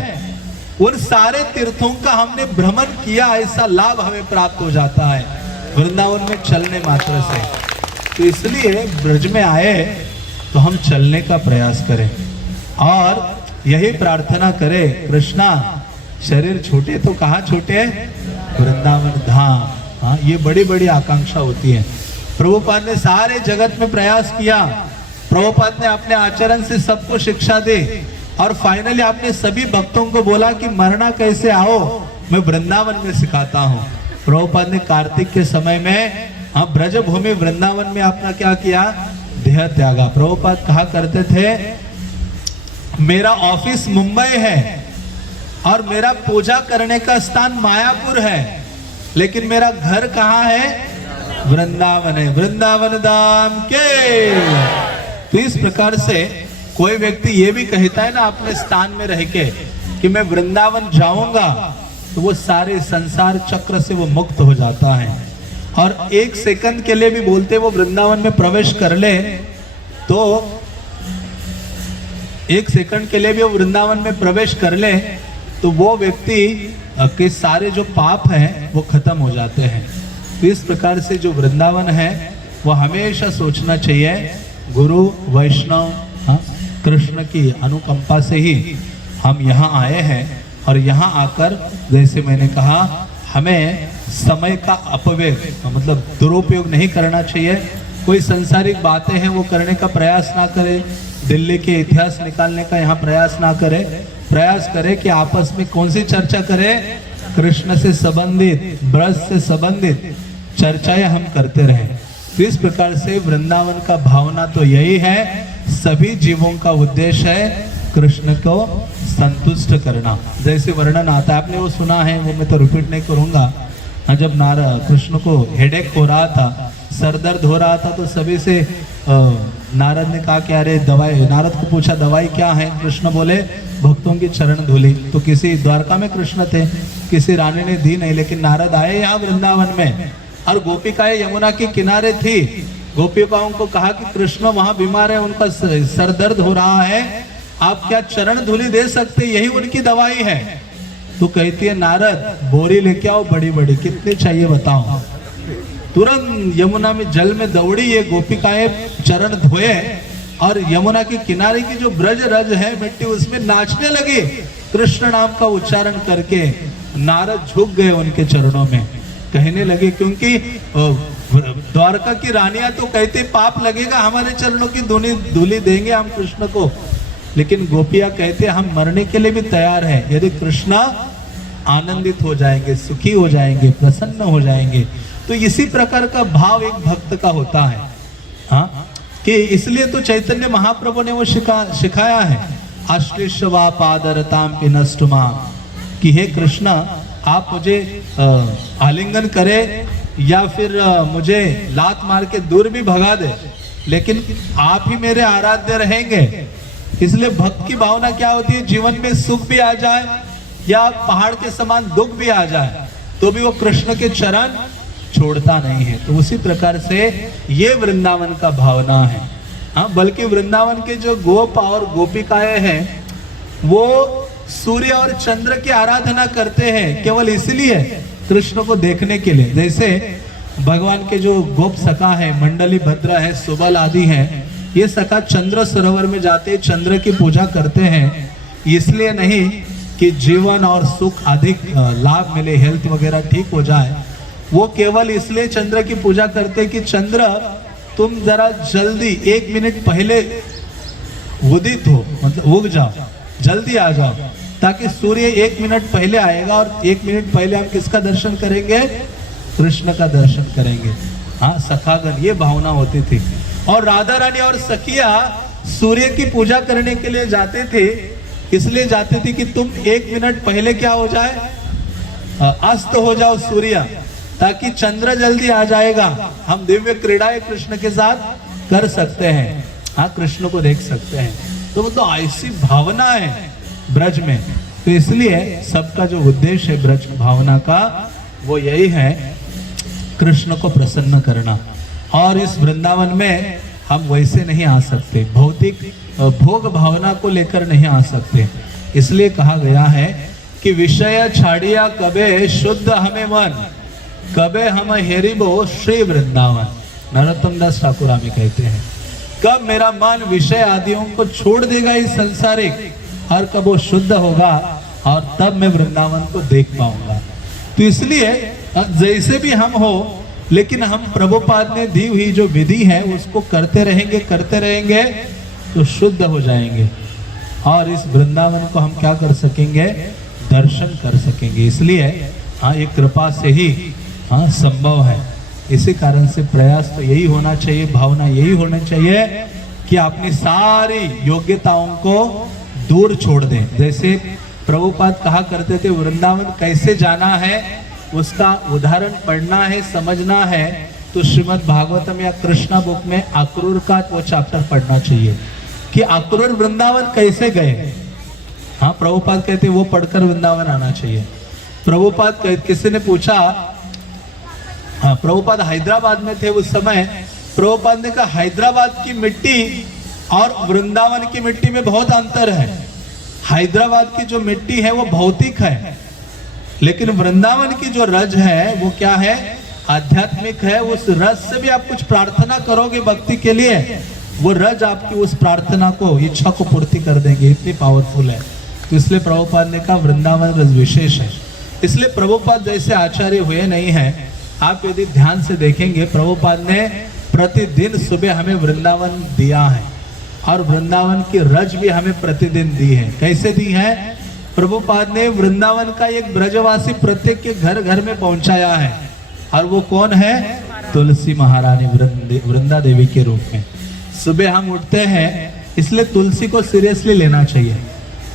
उन सारे तीर्थों का हमने भ्रमण किया, ऐसा लाभ हमें प्राप्त हो जाता है वृंदावन में चलने मात्र से। तो इसलिए ब्रज में आए तो हम चलने का प्रयास करें और यही प्रार्थना करें, कृष्णा शरीर छूटे तो कहाँ छूटे, वृंदावन धाम। हाँ, ये बड़ी बड़ी आकांक्षा होती है। प्रभुपाद ने सारे जगत में प्रयास किया, प्रभुपाद ने अपने आचरण से सबको शिक्षा दी और फाइनली आपने सभी भक्तों को बोला कि मरना कैसे आओ, मैं वृंदावन में सिखाता हूँ। प्रभुपाद ने कार्तिक के समय में ब्रज भूमि वृंदावन में अपना क्या किया, देह त्यागा। प्रभुपाद कहा करते थे, मेरा ऑफिस मुंबई है और मेरा पूजा करने का स्थान मायापुर है, लेकिन मेरा घर कहाँ है, वृंदावन है, वृंदावन धाम के। तो इस प्रकार से कोई व्यक्ति ये भी कहता है ना अपने स्थान में रह के कि मैं वृंदावन जाऊंगा, तो वो सारे संसार चक्र से वो मुक्त हो जाता है। और एक सेकंड के लिए भी बोलते वो वृंदावन में प्रवेश कर ले तो एक सेकंड के लिए भी वो वृंदावन में प्रवेश कर ले तो वो व्यक्ति के सारे जो पाप हैं वो खत्म हो जाते हैं। तो इस प्रकार से जो वृंदावन है वो हमेशा सोचना चाहिए गुरु वैष्णव कृष्ण की अनुकंपा से ही हम यहाँ आए हैं, और यहाँ आकर जैसे मैंने कहा हमें समय का अपव्यय मतलब दुरुपयोग नहीं करना चाहिए। कोई सांसारिक बातें हैं वो करने का प्रयास ना करे, दिल्ली के इतिहास निकालने का यहाँ प्रयास ना करे, प्रयास करे कि आपस में कौन सी चर्चा करें, कृष्ण से संबंधित ब्रज से संबंधित चर्चाएं हम करते रहें। तो इस प्रकार से वृंदावन का भावना तो यही है, सभी जीवों का उद्देश्य है कृष्ण को संतुष्ट करना। जैसे वर्णन आता है, आपने वो सुना है, वो मैं तो रिपीट नहीं करूंगा। जब नारद कृष्ण को हेडेक हो रहा था, सर दर्द हो रहा था, तो सभी से नारद ने कहा कि अरे दवाई, नारद को पूछा दवाई क्या है, कृष्ण बोले भक्तों की चरण धूली। तो किसी द्वारका में कृष्ण थे, किसी रानी ने दी नहीं, लेकिन नारद आए यहाँ वृंदावन में और गोपिकाएं यमुना के किनारे थी। गोपिकाओं को कहा कि कृष्ण वहां बीमार है, उनका सर दर्द हो रहा है, आप क्या चरण धूली दे सकते, यही उनकी दवाई है। तो कहती है नारद बोरी लेके आओ बड़ी बड़ी, कितनी चाहिए बताओ। तुरंत यमुना में जल में दौड़ी ये गोपिकाएं, चरण धोए और यमुना के किनारे की जो ब्रज रज है मिट्टी, उसमें नाचने लगे कृष्ण नाम का उच्चारण करके। नारद झुक गए उनके चरणों में, कहने लगे, क्योंकि द्वारका की रानियां तो कहते पाप लगेगा, हमारे चरणों की धूली देंगे हम कृष्ण को, लेकिन गोपियां कहते हम मरने के लिए भी तैयार हैं यदि कृष्ण आनंदित हो जाएंगे, सुखी हो जाएंगे, प्रसन्न हो जाएंगे। तो इसी प्रकार का भाव एक भक्त का होता है, हाँ, कि इसलिए तो चैतन्य महाप्रभु ने वो सिखाया है, आश्लिष्वा पादरताम पिनष्टुमा, कि हे कृष्ण आप मुझे आलिंगन करे या फिर मुझे लात मार के दूर भी भगा दे, लेकिन आप ही मेरे आराध्य रहेंगे। इसलिए भक्त की भावना क्या होती है, जीवन में सुख भी आ जाए या पहाड़ के समान दुख भी आ जाए तो भी वो कृष्ण के चरण छोड़ता नहीं है। तो उसी प्रकार से ये वृंदावन का भावना है। हाँ, बल्कि वृंदावन के जो गोप और गोपिकाएं हैं वो सूर्य और चंद्र की आराधना करते हैं केवल इसलिए कृष्ण को देखने के लिए। जैसे भगवान के जो गोप सखा है, मंडली भद्र है, सुबल आदि है, ये सखा चंद्र सरोवर में जाते चंद्र की पूजा करते हैं, इसलिए नहीं कि जीवन और सुख अधिक लाभ मिले, हेल्थ वगैरह ठीक हो जाए, वो केवल इसलिए चंद्र की पूजा करते कि चंद्र तुम जरा जल्दी 1 मिनट पहले उदित हो, मतलब उग जाओ, जल्दी आ जाओ, ताकि सूर्य 1 मिनट पहले आएगा और 1 मिनट पहले हम किसका दर्शन करेंगे, कृष्ण का दर्शन करेंगे। हाँ, सखागण, ये भावना होती थी। और राधा रानी और सखिया सूर्य की पूजा करने के लिए जाते थे, इसलिए जाते थे कि तुम 1 मिनट पहले क्या हो जाए, अस्त हो जाओ सूर्य, ताकि चंद्र जल्दी आ जाएगा, हम दिव्य क्रीड़ाएं कृष्ण के साथ कर सकते हैं, हाँ, कृष्ण को देख सकते हैं। तो वो तो ऐसी भावना है ब्रज में। तो इसलिए सबका जो उद्देश्य है ब्रज भावना का वो यही है, कृष्ण को प्रसन्न करना। और इस वृंदावन में हम वैसे नहीं आ सकते, भौतिक भोग भावना को लेकर नहीं आ सकते। इसलिए कहा गया है कि विषय छाड़िया कबे शुद्ध हमें मन, कबे हम हेरिबो श्री वृंदावन। नरोत्तम दास ठाकुर हमें कहते हैं, कब मेरा मन विषय आदियों को छोड़ देगा इस संसारिक, और कब वो शुद्ध होगा और तब मैं वृंदावन को देख पाऊंगा। तो इसलिए जैसे भी हम हो, लेकिन हम प्रभुपाद ने दी हुई जो विधि है उसको करते रहेंगे तो शुद्ध हो जाएंगे, और इस वृंदावन को हम क्या कर सकेंगे, दर्शन कर सकेंगे। इसलिए हाँ, ये कृपा से ही हाँ संभव है। इसी कारण से प्रयास तो यही होना चाहिए, भावना यही होनी चाहिए कि अपनी सारी योग्यताओं को दूर छोड़ दें। जैसे प्रभुपाद कहा करते थे, वृंदावन कैसे जाना है उसका उदाहरण पढ़ना है, समझना है, तो श्रीमद् भागवतम या कृष्णा बुक में अक्रूर का वो चैप्टर पढ़ना चाहिए कि अक्रूर वृंदावन कैसे गए। हाँ, प्रभुपाद कहते वो पढ़कर वृंदावन आना चाहिए। प्रभुपाद किसी ने पूछा, हाँ, प्रभुपाद हैदराबाद में थे उस समय, प्रभुपाद ने कहा हैदराबाद की मिट्टी और वृंदावन की मिट्टी में बहुत अंतर है। हैदराबाद की जो मिट्टी है वो भौतिक है, लेकिन वृंदावन की जो रज है वो क्या है, आध्यात्मिक है। उस रज से भी आप कुछ प्रार्थना करोगे भक्ति के लिए, वो रज आपकी उस प्रार्थना को, इच्छा को पूर्ति कर देंगे, इतनी पावरफुल है। तो इसलिए प्रभुपाद ने कहा वृंदावन रज विशेष है। इसलिए प्रभुपाद जैसे आचार्य हुए नहीं है, आप यदि ध्यान से देखेंगे प्रभुपाद ने प्रतिदिन सुबह हमें वृंदावन दिया है, और वृंदावन की रज भी हमें प्रतिदिन दी है। कैसे दी है? प्रभुपाद ने वृंदावन का एक ब्रजवासी प्रत्येक के घर घर में पहुंचाया है, और वो कौन है? तुलसी महारानी वृंदा देवी के रूप में। सुबह हम उठते हैं, इसलिए तुलसी को सीरियसली लेना चाहिए।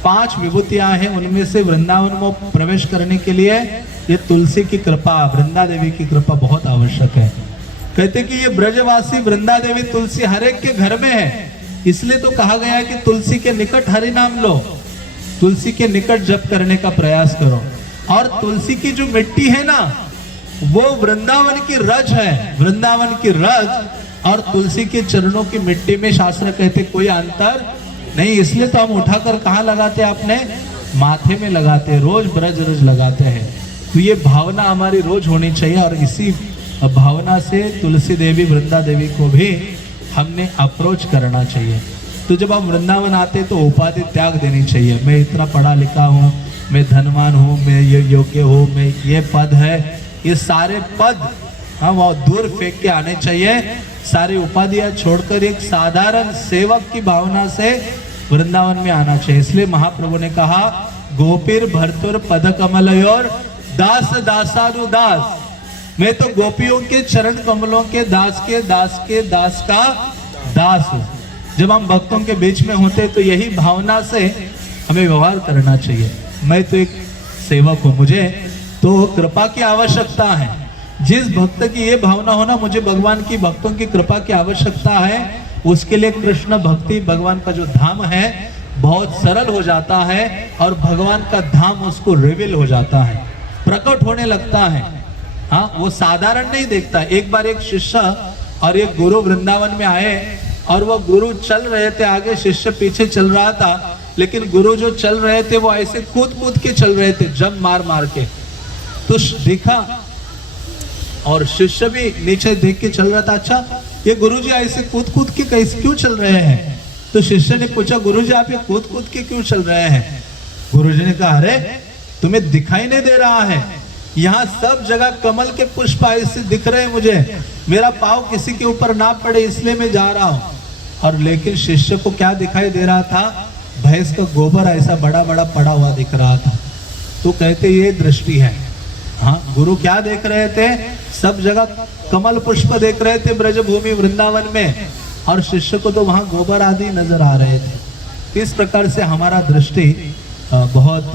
5 विभूतियां हैं, उनमें से वृंदावन में प्रवेश करने के लिए ये तुलसी की कृपा, वृंदा देवी की कृपा बहुत आवश्यक है। कहते कि ये ब्रजवासी वृंदा देवी तुलसी हर एक के घर में है, इसलिए तो कहा गया है कि तुलसी के निकट हरि नाम लो, तुलसी के निकट जप करने का प्रयास करो। और तुलसी की जो मिट्टी है ना, वो वृंदावन की रज है। वृंदावन की रज और तुलसी के चरणों की मिट्टी में शास्त्र कहते कोई अंतर नहीं। इसलिए तो हम उठाकर कहाँ लगाते हैं? अपने माथे में लगाते हैं, रोज ब्रज रज लगाते हैं। तो ये भावना हमारी रोज होनी चाहिए, और इसी भावना से तुलसी देवी वृंदा देवी को भी हमने अप्रोच करना चाहिए। तो जब हम वृंदावन आते तो उपाधि त्याग देनी चाहिए। मैं इतना पढ़ा लिखा हूँ, मैं धनवान हूँ, मैं ये योग्य हूँ, मैं ये पद है, ये सारे पद हम दूर फेंक के आने चाहिए। सारी उपाधियां छोड़कर एक साधारण सेवक की भावना से वृंदावन में आना चाहिए। इसलिए महाप्रभु ने कहा गोपीर भर्तुर पद कमलयोर दास दासानु दास। मैं तो गोपियों के चरण कमलों के दास के दास के दास का दास हूं। जब हम भक्तों के बीच में होते तो यही भावना से हमें व्यवहार करना चाहिए। मैं तो एक सेवक हूं, मुझे तो कृपा की आवश्यकता है। जिस भक्त की ये भावना होना मुझे भगवान की, भक्तों की कृपा की आवश्यकता है, उसके लिए कृष्ण भक्ति, भगवान का जो धाम है बहुत सरल हो जाता है, और भगवान का धाम उसको रिवील हो जाता है, प्रकट होने लगता है। हाँ, वो साधारण नहीं देखता। एक बार एक शिष्य और एक गुरु वृंदावन में आए, और वो गुरु चल रहे थे आगे, शिष्य पीछे चल रहा था, लेकिन गुरु जो चल रहे थे वो ऐसे कूद कूद के चल रहे थे, जंप मार मार के। तो देखा, और शिष्य भी नीचे देख के चल रहा था, अच्छा ये गुरुजी ऐसे कूद कूद के कैसे क्यों चल रहे हैं? तो शिष्य ने पूछा गुरुजी आप ये कूद कूद के क्यों चल रहे हैं? गुरुजी ने कहा अरे तुम्हें दिखाई नहीं दे रहा है, यहाँ सब जगह कमल के पुष्प ऐसे दिख रहे हैं मुझे, मेरा पाँव किसी के ऊपर ना पड़े इसलिए मैं जा रहा हूँ। और लेकिन शिष्य को क्या दिखाई दे रहा था? भैंस का गोबर ऐसा बड़ा बड़ा पड़ा हुआ दिख रहा था। तो कहते ये दृष्टि है। हाँ, गुरु क्या देख रहे थे? सब जगह कमल पुष्प देख रहे थे ब्रजभूमि वृंदावन में, और शिष्य को तो वहां गोबर आदि नजर आ रहे थे। इस प्रकार से हमारा दृष्टि बहुत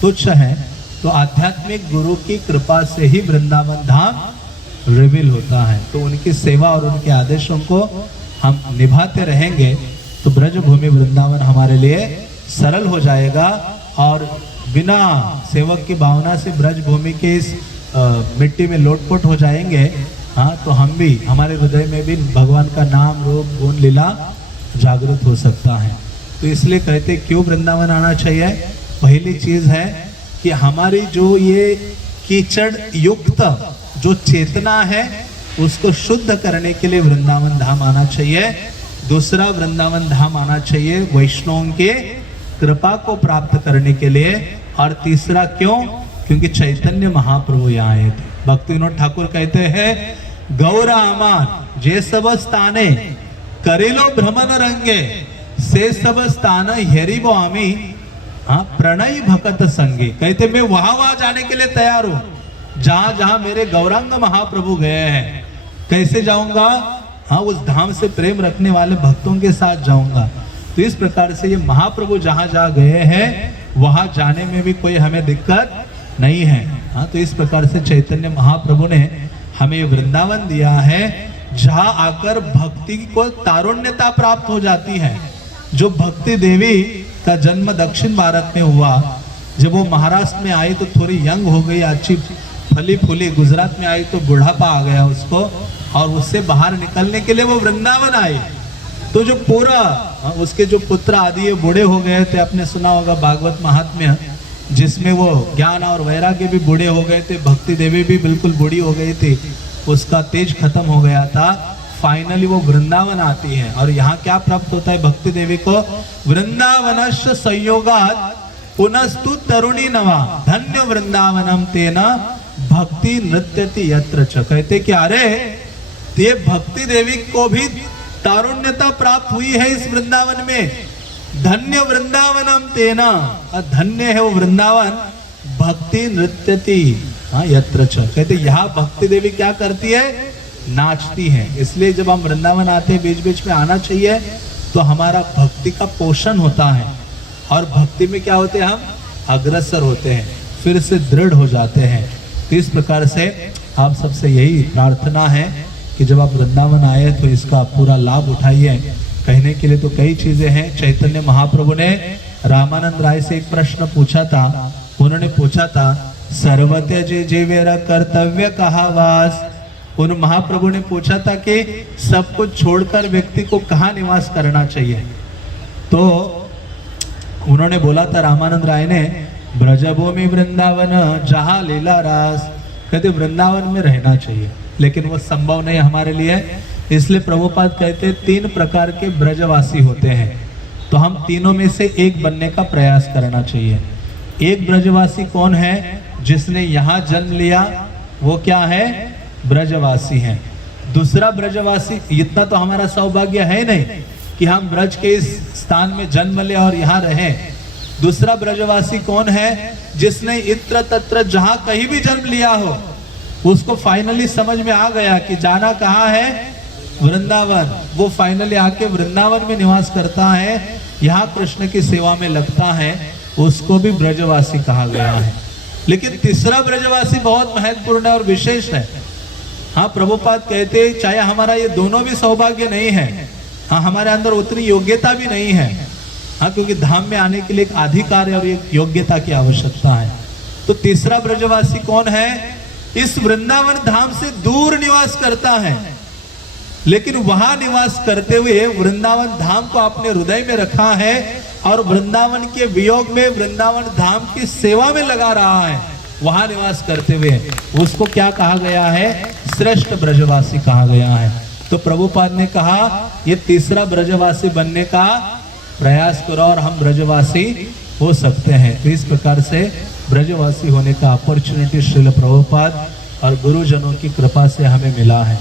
तुच्छ है। तो आध्यात्मिक गुरु की कृपा से ही वृंदावन धाम रिवील होता है। तो उनकी सेवा और उनके आदेशों को हम निभाते रहेंगे तो ब्रजभूमि वृंदावन हमारे लिए सरल हो जाएगा, और बिना सेवक की भावना से ब्रजभूमि के इस मिट्टी में लोटपोट हो जाएंगे। हाँ, तो हम भी, हमारे हृदय में भी भगवान का नाम रूप गुण लीला जागृत हो सकता है। तो इसलिए कहते क्यों वृंदावन आना चाहिए? पहली चीज है कि हमारी जो ये कीचड़ युक्त जो चेतना है उसको शुद्ध करने के लिए वृंदावन धाम आना चाहिए। दूसरा, वृंदावन धाम आना चाहिए वैष्णवों के कृपा को प्राप्त करने के लिए। और तीसरा क्यों? क्योंकि चैतन्य महाप्रभु यहाँ आए थे। भक्ति विनोद ठाकुर कहते हैं गौरा अमान जे सब स्थाने करेलो भ्रमण रंगे से सब स्थान हेरिबो आमी प्रणय भक्त संगे। कहते मैं वहां जाने के लिए तैयार हूं जहां जहां मेरे गौरांग महाप्रभु गए हैं। कैसे जाऊंगा? हाँ, उस धाम से प्रेम रखने वाले भक्तों के साथ जाऊंगा। तो इस प्रकार से ये महाप्रभु जहां जहां गए हैं वहां जाने में भी कोई हमें दिक्कत नहीं है। हाँ, तो इस प्रकार से चैतन्य महाप्रभु ने हमें वृंदावन दिया है जहां आकर भक्ति को तारुण्यता प्राप्त हो जाती है। जो भक्ति देवी का जन्म दक्षिण भारत में हुआ, जब वो महाराष्ट्र में आई तो थोड़ी यंग हो गई, अच्छी फली फूली, गुजरात में आई तो बुढ़ापा आ गया उसको, और उससे बाहर निकलने के लिए वो वृंदावन आई। तो जो पूरा उसके जो पुत्र आदि बूढ़े हो गए थे, आपने सुना होगा भागवत महात्म्य, जिसमें वो ज्ञान और वैराग्य भी बूढ़े हो गए थे, भक्ति देवी भी बिल्कुल बूढ़ी हो गई थी, उसका तेज खत्म हो गया था। फाइनली वो वृंदावन आती है और यहाँ क्या प्राप्त होता है भक्ति देवी को? वृंदावनश्च संयोगात् पुनस्तु तरुणी नवा धन्य वृंदावनम तेना भक्ति नृत्यति यत्र च। कहते कि अरे ये भक्ति देवी को भी तारुण्यता प्राप्त हुई है इस वृंदावन में, धन्य वृंदावनम तेना, धन्य है वो वृंदावन, भक्ति नृत्यति यत्र च। कहते यहाँ भक्ति देवी क्या करती है? नाचती है। इसलिए जब हम वृंदावन आते हैं बीच बीच में आना चाहिए, तो हमारा भक्ति का पोषण होता है और भक्ति में क्या होते हैं? हम अग्रसर होते हैं, फिर से दृढ़ हो जाते हैं। तो इस प्रकार से आप सबसे यही प्रार्थना है कि जब आप वृंदावन आए तो इसका पूरा लाभ उठाइए। कहने के लिए तो कई चीजें हैं। चैतन्य महाप्रभु ने रामानंद राय से एक प्रश्न पूछा था। उन्होंने पूछा था सर्वत्यजे जीवेर कर्तव्य कहा वास। उन महाप्रभु ने पूछा था कि सब कुछ छोड़कर व्यक्ति को कहाँ निवास करना चाहिए? तो उन्होंने बोला था रामानंद राय ने, ब्रजभूमि वृंदावन जहाँ लीला रास। कहते वृंदावन में रहना चाहिए, लेकिन वो संभव नहीं हमारे लिए। इसलिए प्रभुपाद कहते 3 प्रकार के ब्रजवासी होते हैं, तो हम तीनों में से एक बनने का प्रयास करना चाहिए। एक ब्रजवासी कौन है? जिसने यहाँ जन्म लिया, वो क्या है? ब्रजवासी है। दूसरा ब्रजवासी, इतना तो हमारा सौभाग्य है नहीं कि हम ब्रज के इस स्थान में जन्म ले और यहाँ रहें। दूसरा ब्रजवासी कौन है? जिसने इत्र तत्र जहां कहीं भी जन्म लिया हो, उसको फाइनली समझ में आ गया कि जाना कहाँ है? वृंदावन। वो फाइनली आके वृंदावन में निवास करता है, यहाँ कृष्ण की सेवा में लगता है, उसको भी ब्रजवासी कहा गया है। लेकिन तीसरा ब्रजवासी बहुत महत्वपूर्ण है और विशेष है। हाँ, प्रभुपाद कहते चाहे हमारा ये दोनों भी सौभाग्य नहीं है, हाँ हमारे अंदर उतनी योग्यता भी नहीं है, हाँ क्योंकि धाम में आने के लिए एक अधिकार और एक योग्यता की आवश्यकता है। तो तीसरा ब्रजवासी कौन है? इस वृंदावन धाम से दूर निवास करता है, लेकिन वहां निवास करते हुए वृंदावन धाम को अपने हृदय में रखा है और वृंदावन के वियोग में वृंदावन धाम की सेवा में लगा रहा है। वहां निवास करते हुए उसको क्या कहा गया है? श्रेष्ठ ब्रजवासी कहा गया है। तो प्रभुपाद ने कहा ये तीसरा ब्रजवासी बनने का प्रयास करो और हम ब्रजवासी हो सकते हैं। तो इस प्रकार से ब्रजवासी होने का अपॉर्चुनिटी श्रील प्रभुपाद और गुरुजनों की कृपा से हमें मिला है।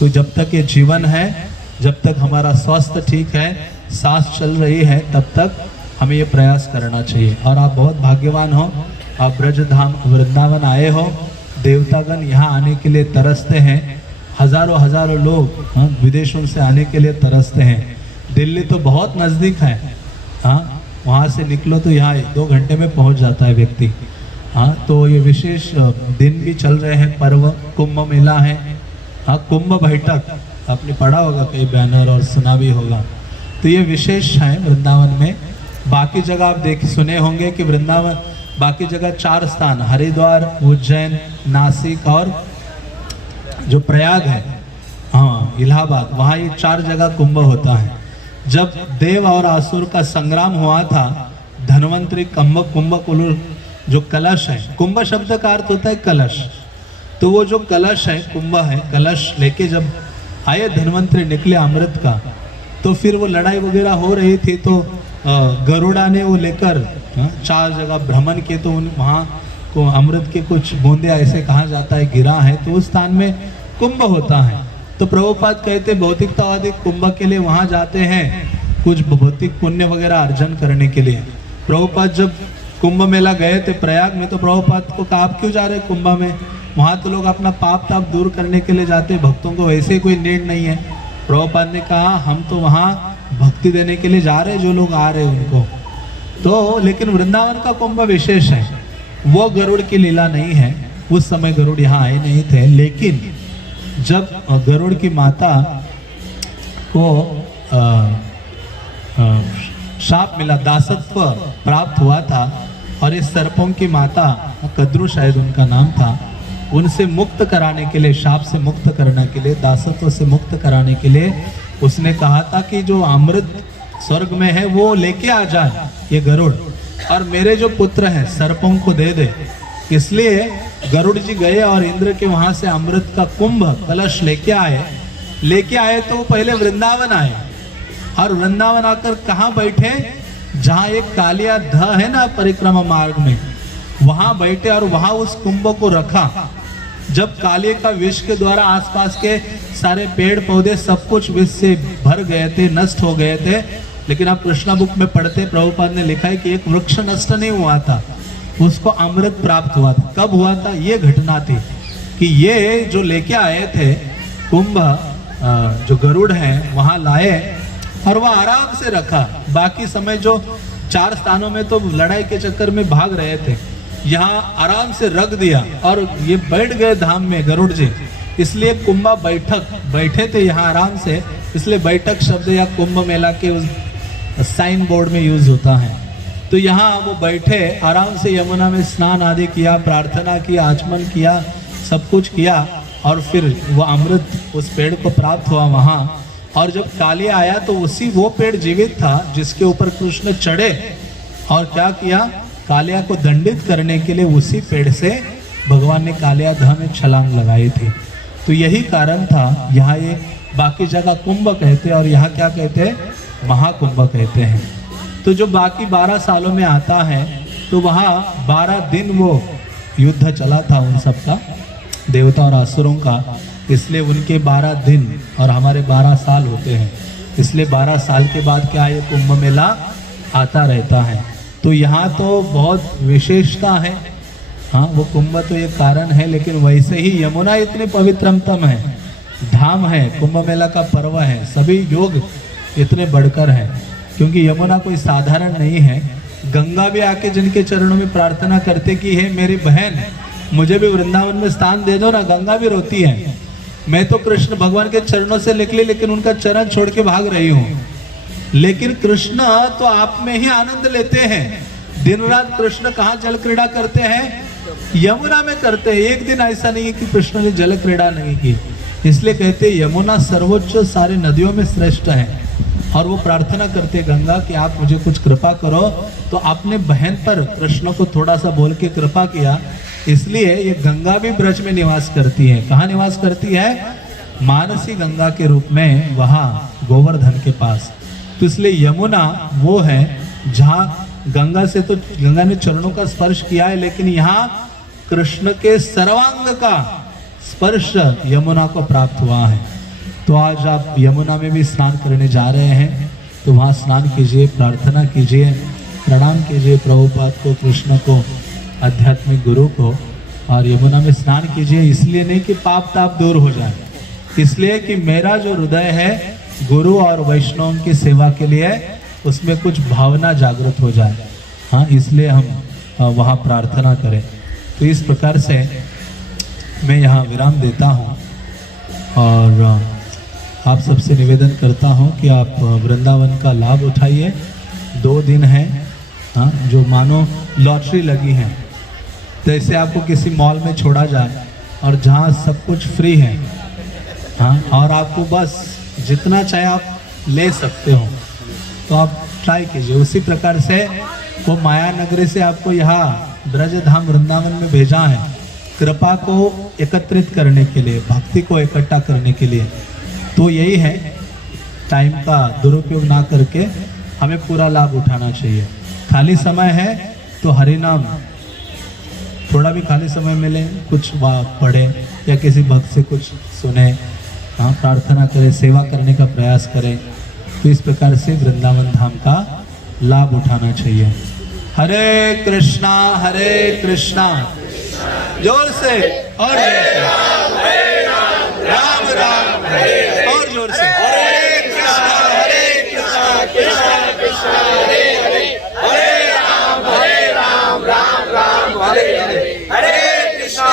तो जब तक ये जीवन है, जब तक हमारा स्वास्थ्य ठीक है, सांस चल रही है, तब तक हमें ये प्रयास करना चाहिए। और आप बहुत भाग्यवान हो, आप ब्रजधाम वृंदावन आए हो। देवतागण यहाँ आने के लिए तरसते हैं, हजारों हजारों लोग विदेशों से आने के लिए तरसते हैं। दिल्ली तो बहुत नज़दीक है, हाँ वहाँ से निकलो तो यहाँ 2 घंटे में पहुँच जाता है व्यक्ति। हाँ, तो ये विशेष दिन भी चल रहे हैं, पर्व कुंभ मेला है, हाँ कुंभ बैठक आपने पढ़ा होगा कई बैनर और सुना भी होगा। तो ये विशेष है वृंदावन में। बाकी जगह आप सुने होंगे कि वृंदावन बाकी जगह 4 स्थान, हरिद्वार, उज्जैन, नासिक और जो प्रयाग है, हाँ इलाहाबाद, वहाँ ये 4 जगह कुंभ होता है। जब देव और असुर का संग्राम हुआ था, धन्वंतरी कुंभ जो कलश है, कुंभ शब्द का अर्थ होता है कलश, तो वो जो कलश है, कुंभ है, कलश लेके जब आए धन्वंतरी निकले अमृत का, तो फिर वो लड़ाई वगैरह हो रही थी, तो गरुड़ा ने वो लेकर 4 जगह भ्रमण किए, तो वहाँ को अमृत के कुछ बूंदे ऐसे कहा जाता है गिरा है, तो उस स्थान में कुंभ होता है। तो प्रभुपाद कहते भौतिकतावादी कुंभ के लिए वहाँ जाते हैं, कुछ भौतिक पुण्य वगैरह अर्जन करने के लिए। प्रभुपाद जब कुंभ मेला गए थे प्रयाग में, तो प्रभुपाद को कहा आप क्यों जा रहे कुंभ में? वहाँ तो लोग अपना पाप ताप दूर करने के लिए जाते, भक्तों को वैसे कोई नीड नहीं है। प्रभुपाद ने कहा हम तो वहाँ भक्ति देने के लिए जा रहे, जो लोग आ रहे उनको। तो लेकिन वृंदावन का कुंभ विशेष है, वो गरुड़ की लीला नहीं है, उस समय गरुड़ यहाँ आए नहीं थे। लेकिन जब गरुड़ की माता को शाप मिला, दासत्व प्राप्त हुआ था, और इस सर्पों की माता कद्रू शायद उनका नाम था, उनसे मुक्त कराने के लिए, शाप से मुक्त करने के लिए, दासत्व से मुक्त कराने के लिए उसने कहा था कि जो अमृत स्वर्ग में है वो लेके आ जाए ये गरुड़, और मेरे जो पुत्र हैं सर्पों को दे दे। इसलिए गरुड़ जी गए और इंद्र के वहां से अमृत का कुंभ कलश लेके आए तो वो पहले वृंदावन आए, और वृंदावन आकर कहाँ बैठे, जहाँ एक कालिया ध है ना परिक्रमा मार्ग में, वहां बैठे और वहां उस कुंभ को रखा। जब कालिया का विष के द्वारा आसपास के सारे पेड़ पौधे सब कुछ विष से भर गए थे, नष्ट हो गए थे, लेकिन आप कृष्णा बुक में पढ़ते प्रभुपाद ने लिखा है कि एक वृक्ष नष्ट नहीं हुआ था, उसको अमृत प्राप्त हुआ था। कब हुआ था? ये घटना थी कि ये जो लेके आए थे कुंभ, जो गरुड़ है वहां लाए और वह आराम से रखा। बाकी समय जो 4 स्थानों में तो लड़ाई के चक्कर में भाग रहे थे, यहाँ आराम से रख दिया और ये बैठ गए धाम में गरुड़ जी। इसलिए कुंभा बैठे थे यहाँ आराम से, इसलिए बैठक शब्द या कुंभ मेला के उस साइन बोर्ड में यूज होता है। तो यहाँ वो बैठे आराम से, यमुना में स्नान आदि किया, प्रार्थना किया, आचमन किया, सब कुछ किया, और फिर वो अमृत उस पेड़ को प्राप्त हुआ वहाँ। और जब कालिया आया तो वो पेड़ जीवित था जिसके ऊपर कृष्ण चढ़े, और क्या किया, कालिया को दंडित करने के लिए उसी पेड़ से भगवान ने कालिया ध में छलांग लगाई थी। तो यही कारण था, यहाँ ये बाकी जगह कुंभ कहते हैं और यहाँ क्या कहते हैं, महाकुंभ कहते हैं। तो जो बाकी 12 सालों में आता है तो वहाँ 12 दिन वो युद्ध चला था उन सब का, देवता और असुरों का, इसलिए उनके 12 दिन और हमारे 12 साल होते हैं, इसलिए 12 साल के बाद क्या ये कुंभ मेला आता रहता है। तो यहाँ तो बहुत विशेषता है, हाँ वो कुंभ तो ये कारण है, लेकिन वैसे ही यमुना इतनी पवित्रतम है, धाम है, कुंभ मेला का पर्व है, सभी योग इतने बढ़कर हैं, क्योंकि यमुना कोई साधारण नहीं है। गंगा भी आके जिनके चरणों में प्रार्थना करते कि हे मेरी बहन मुझे भी वृंदावन में स्थान दे दो ना, गंगा भी रोती है, मैं तो कृष्ण भगवान के चरणों से निकली लेकिन उनका चरण छोड़ के भाग रही हूँ। लेकिन कृष्ण तो आप में ही आनंद लेते हैं, दिन रात कृष्ण कहाँ जल क्रीड़ा करते हैं, यमुना में करते हैं। एक दिन ऐसा नहीं है कि कृष्ण ने जल क्रीड़ा नहीं की, इसलिए कहते हैं यमुना सर्वोच्च सारी नदियों में श्रेष्ठ है। और वो प्रार्थना करते गंगा कि आप मुझे कुछ कृपा करो, तो आपने बहन पर कृष्ण को थोड़ा सा बोल के कृपा किया, इसलिए ये गंगा भी ब्रज में निवास करती है। कहाँ निवास करती है? मानसी गंगा के रूप में, वहाँ गोवर्धन के पास। तो इसलिए यमुना वो है जहाँ गंगा से तो गंगा ने चरणों का स्पर्श किया है, लेकिन यहाँ कृष्ण के सर्वांग का स्पर्श यमुना को प्राप्त हुआ है। तो आज आप यमुना में भी स्नान करने जा रहे हैं, तो वहाँ स्नान कीजिए, प्रार्थना कीजिए, प्रणाम कीजिए प्रभुपाद को, कृष्ण को, आध्यात्मिक गुरु को, और यमुना में स्नान कीजिए। इसलिए नहीं कि पाप ताप दूर हो जाए, इसलिए कि मेरा जो हृदय है गुरु और वैष्णव की सेवा के लिए, उसमें कुछ भावना जागृत हो जाए, हाँ, इसलिए हम वहाँ प्रार्थना करें। तो इस प्रकार से मैं यहाँ विराम देता हूँ और आप सबसे निवेदन करता हूँ कि आप वृंदावन का लाभ उठाइए। 2 दिन है, हाँ, जो मानो लॉटरी लगी है, जैसे आपको किसी मॉल में छोड़ा जाए और जहाँ सब कुछ फ्री है, हाँ, और आपको बस जितना चाहे आप ले सकते हो, तो आप ट्राई कीजिए। उसी प्रकार से वो माया नगरी से आपको यहाँ ब्रज धाम वृंदावन में भेजा है, कृपा को एकत्रित करने के लिए, भक्ति को इकट्ठा करने के लिए। तो यही है, टाइम का दुरुपयोग ना करके हमें पूरा लाभ उठाना चाहिए। खाली समय है तो हरि नाम, थोड़ा भी खाली समय मिले कुछ पढ़े या किसी भक्त से कुछ सुने, हाँ, प्रार्थना करें, सेवा करने का प्रयास करें। तो इस प्रकार से वृंदावन धाम का लाभ उठाना चाहिए। हरे कृष्णा जोर से और जोर से, राम राम और जोर से, हरे कृष्णा कृष्णा कृष्णा हरे हरे, हरे राम राम राम हरे हरे, हरे कृष्णा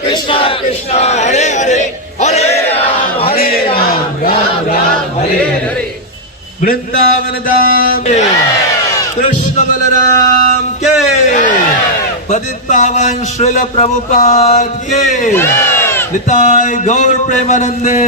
कृष्णा कृष्णा हरे हरे, हरे राम राम हरे हरे। वृंदावन धाम कृष्ण बलराम के, पतित पावन श्रील प्रभुपाद के, निताय गौर प्रेमानंदे।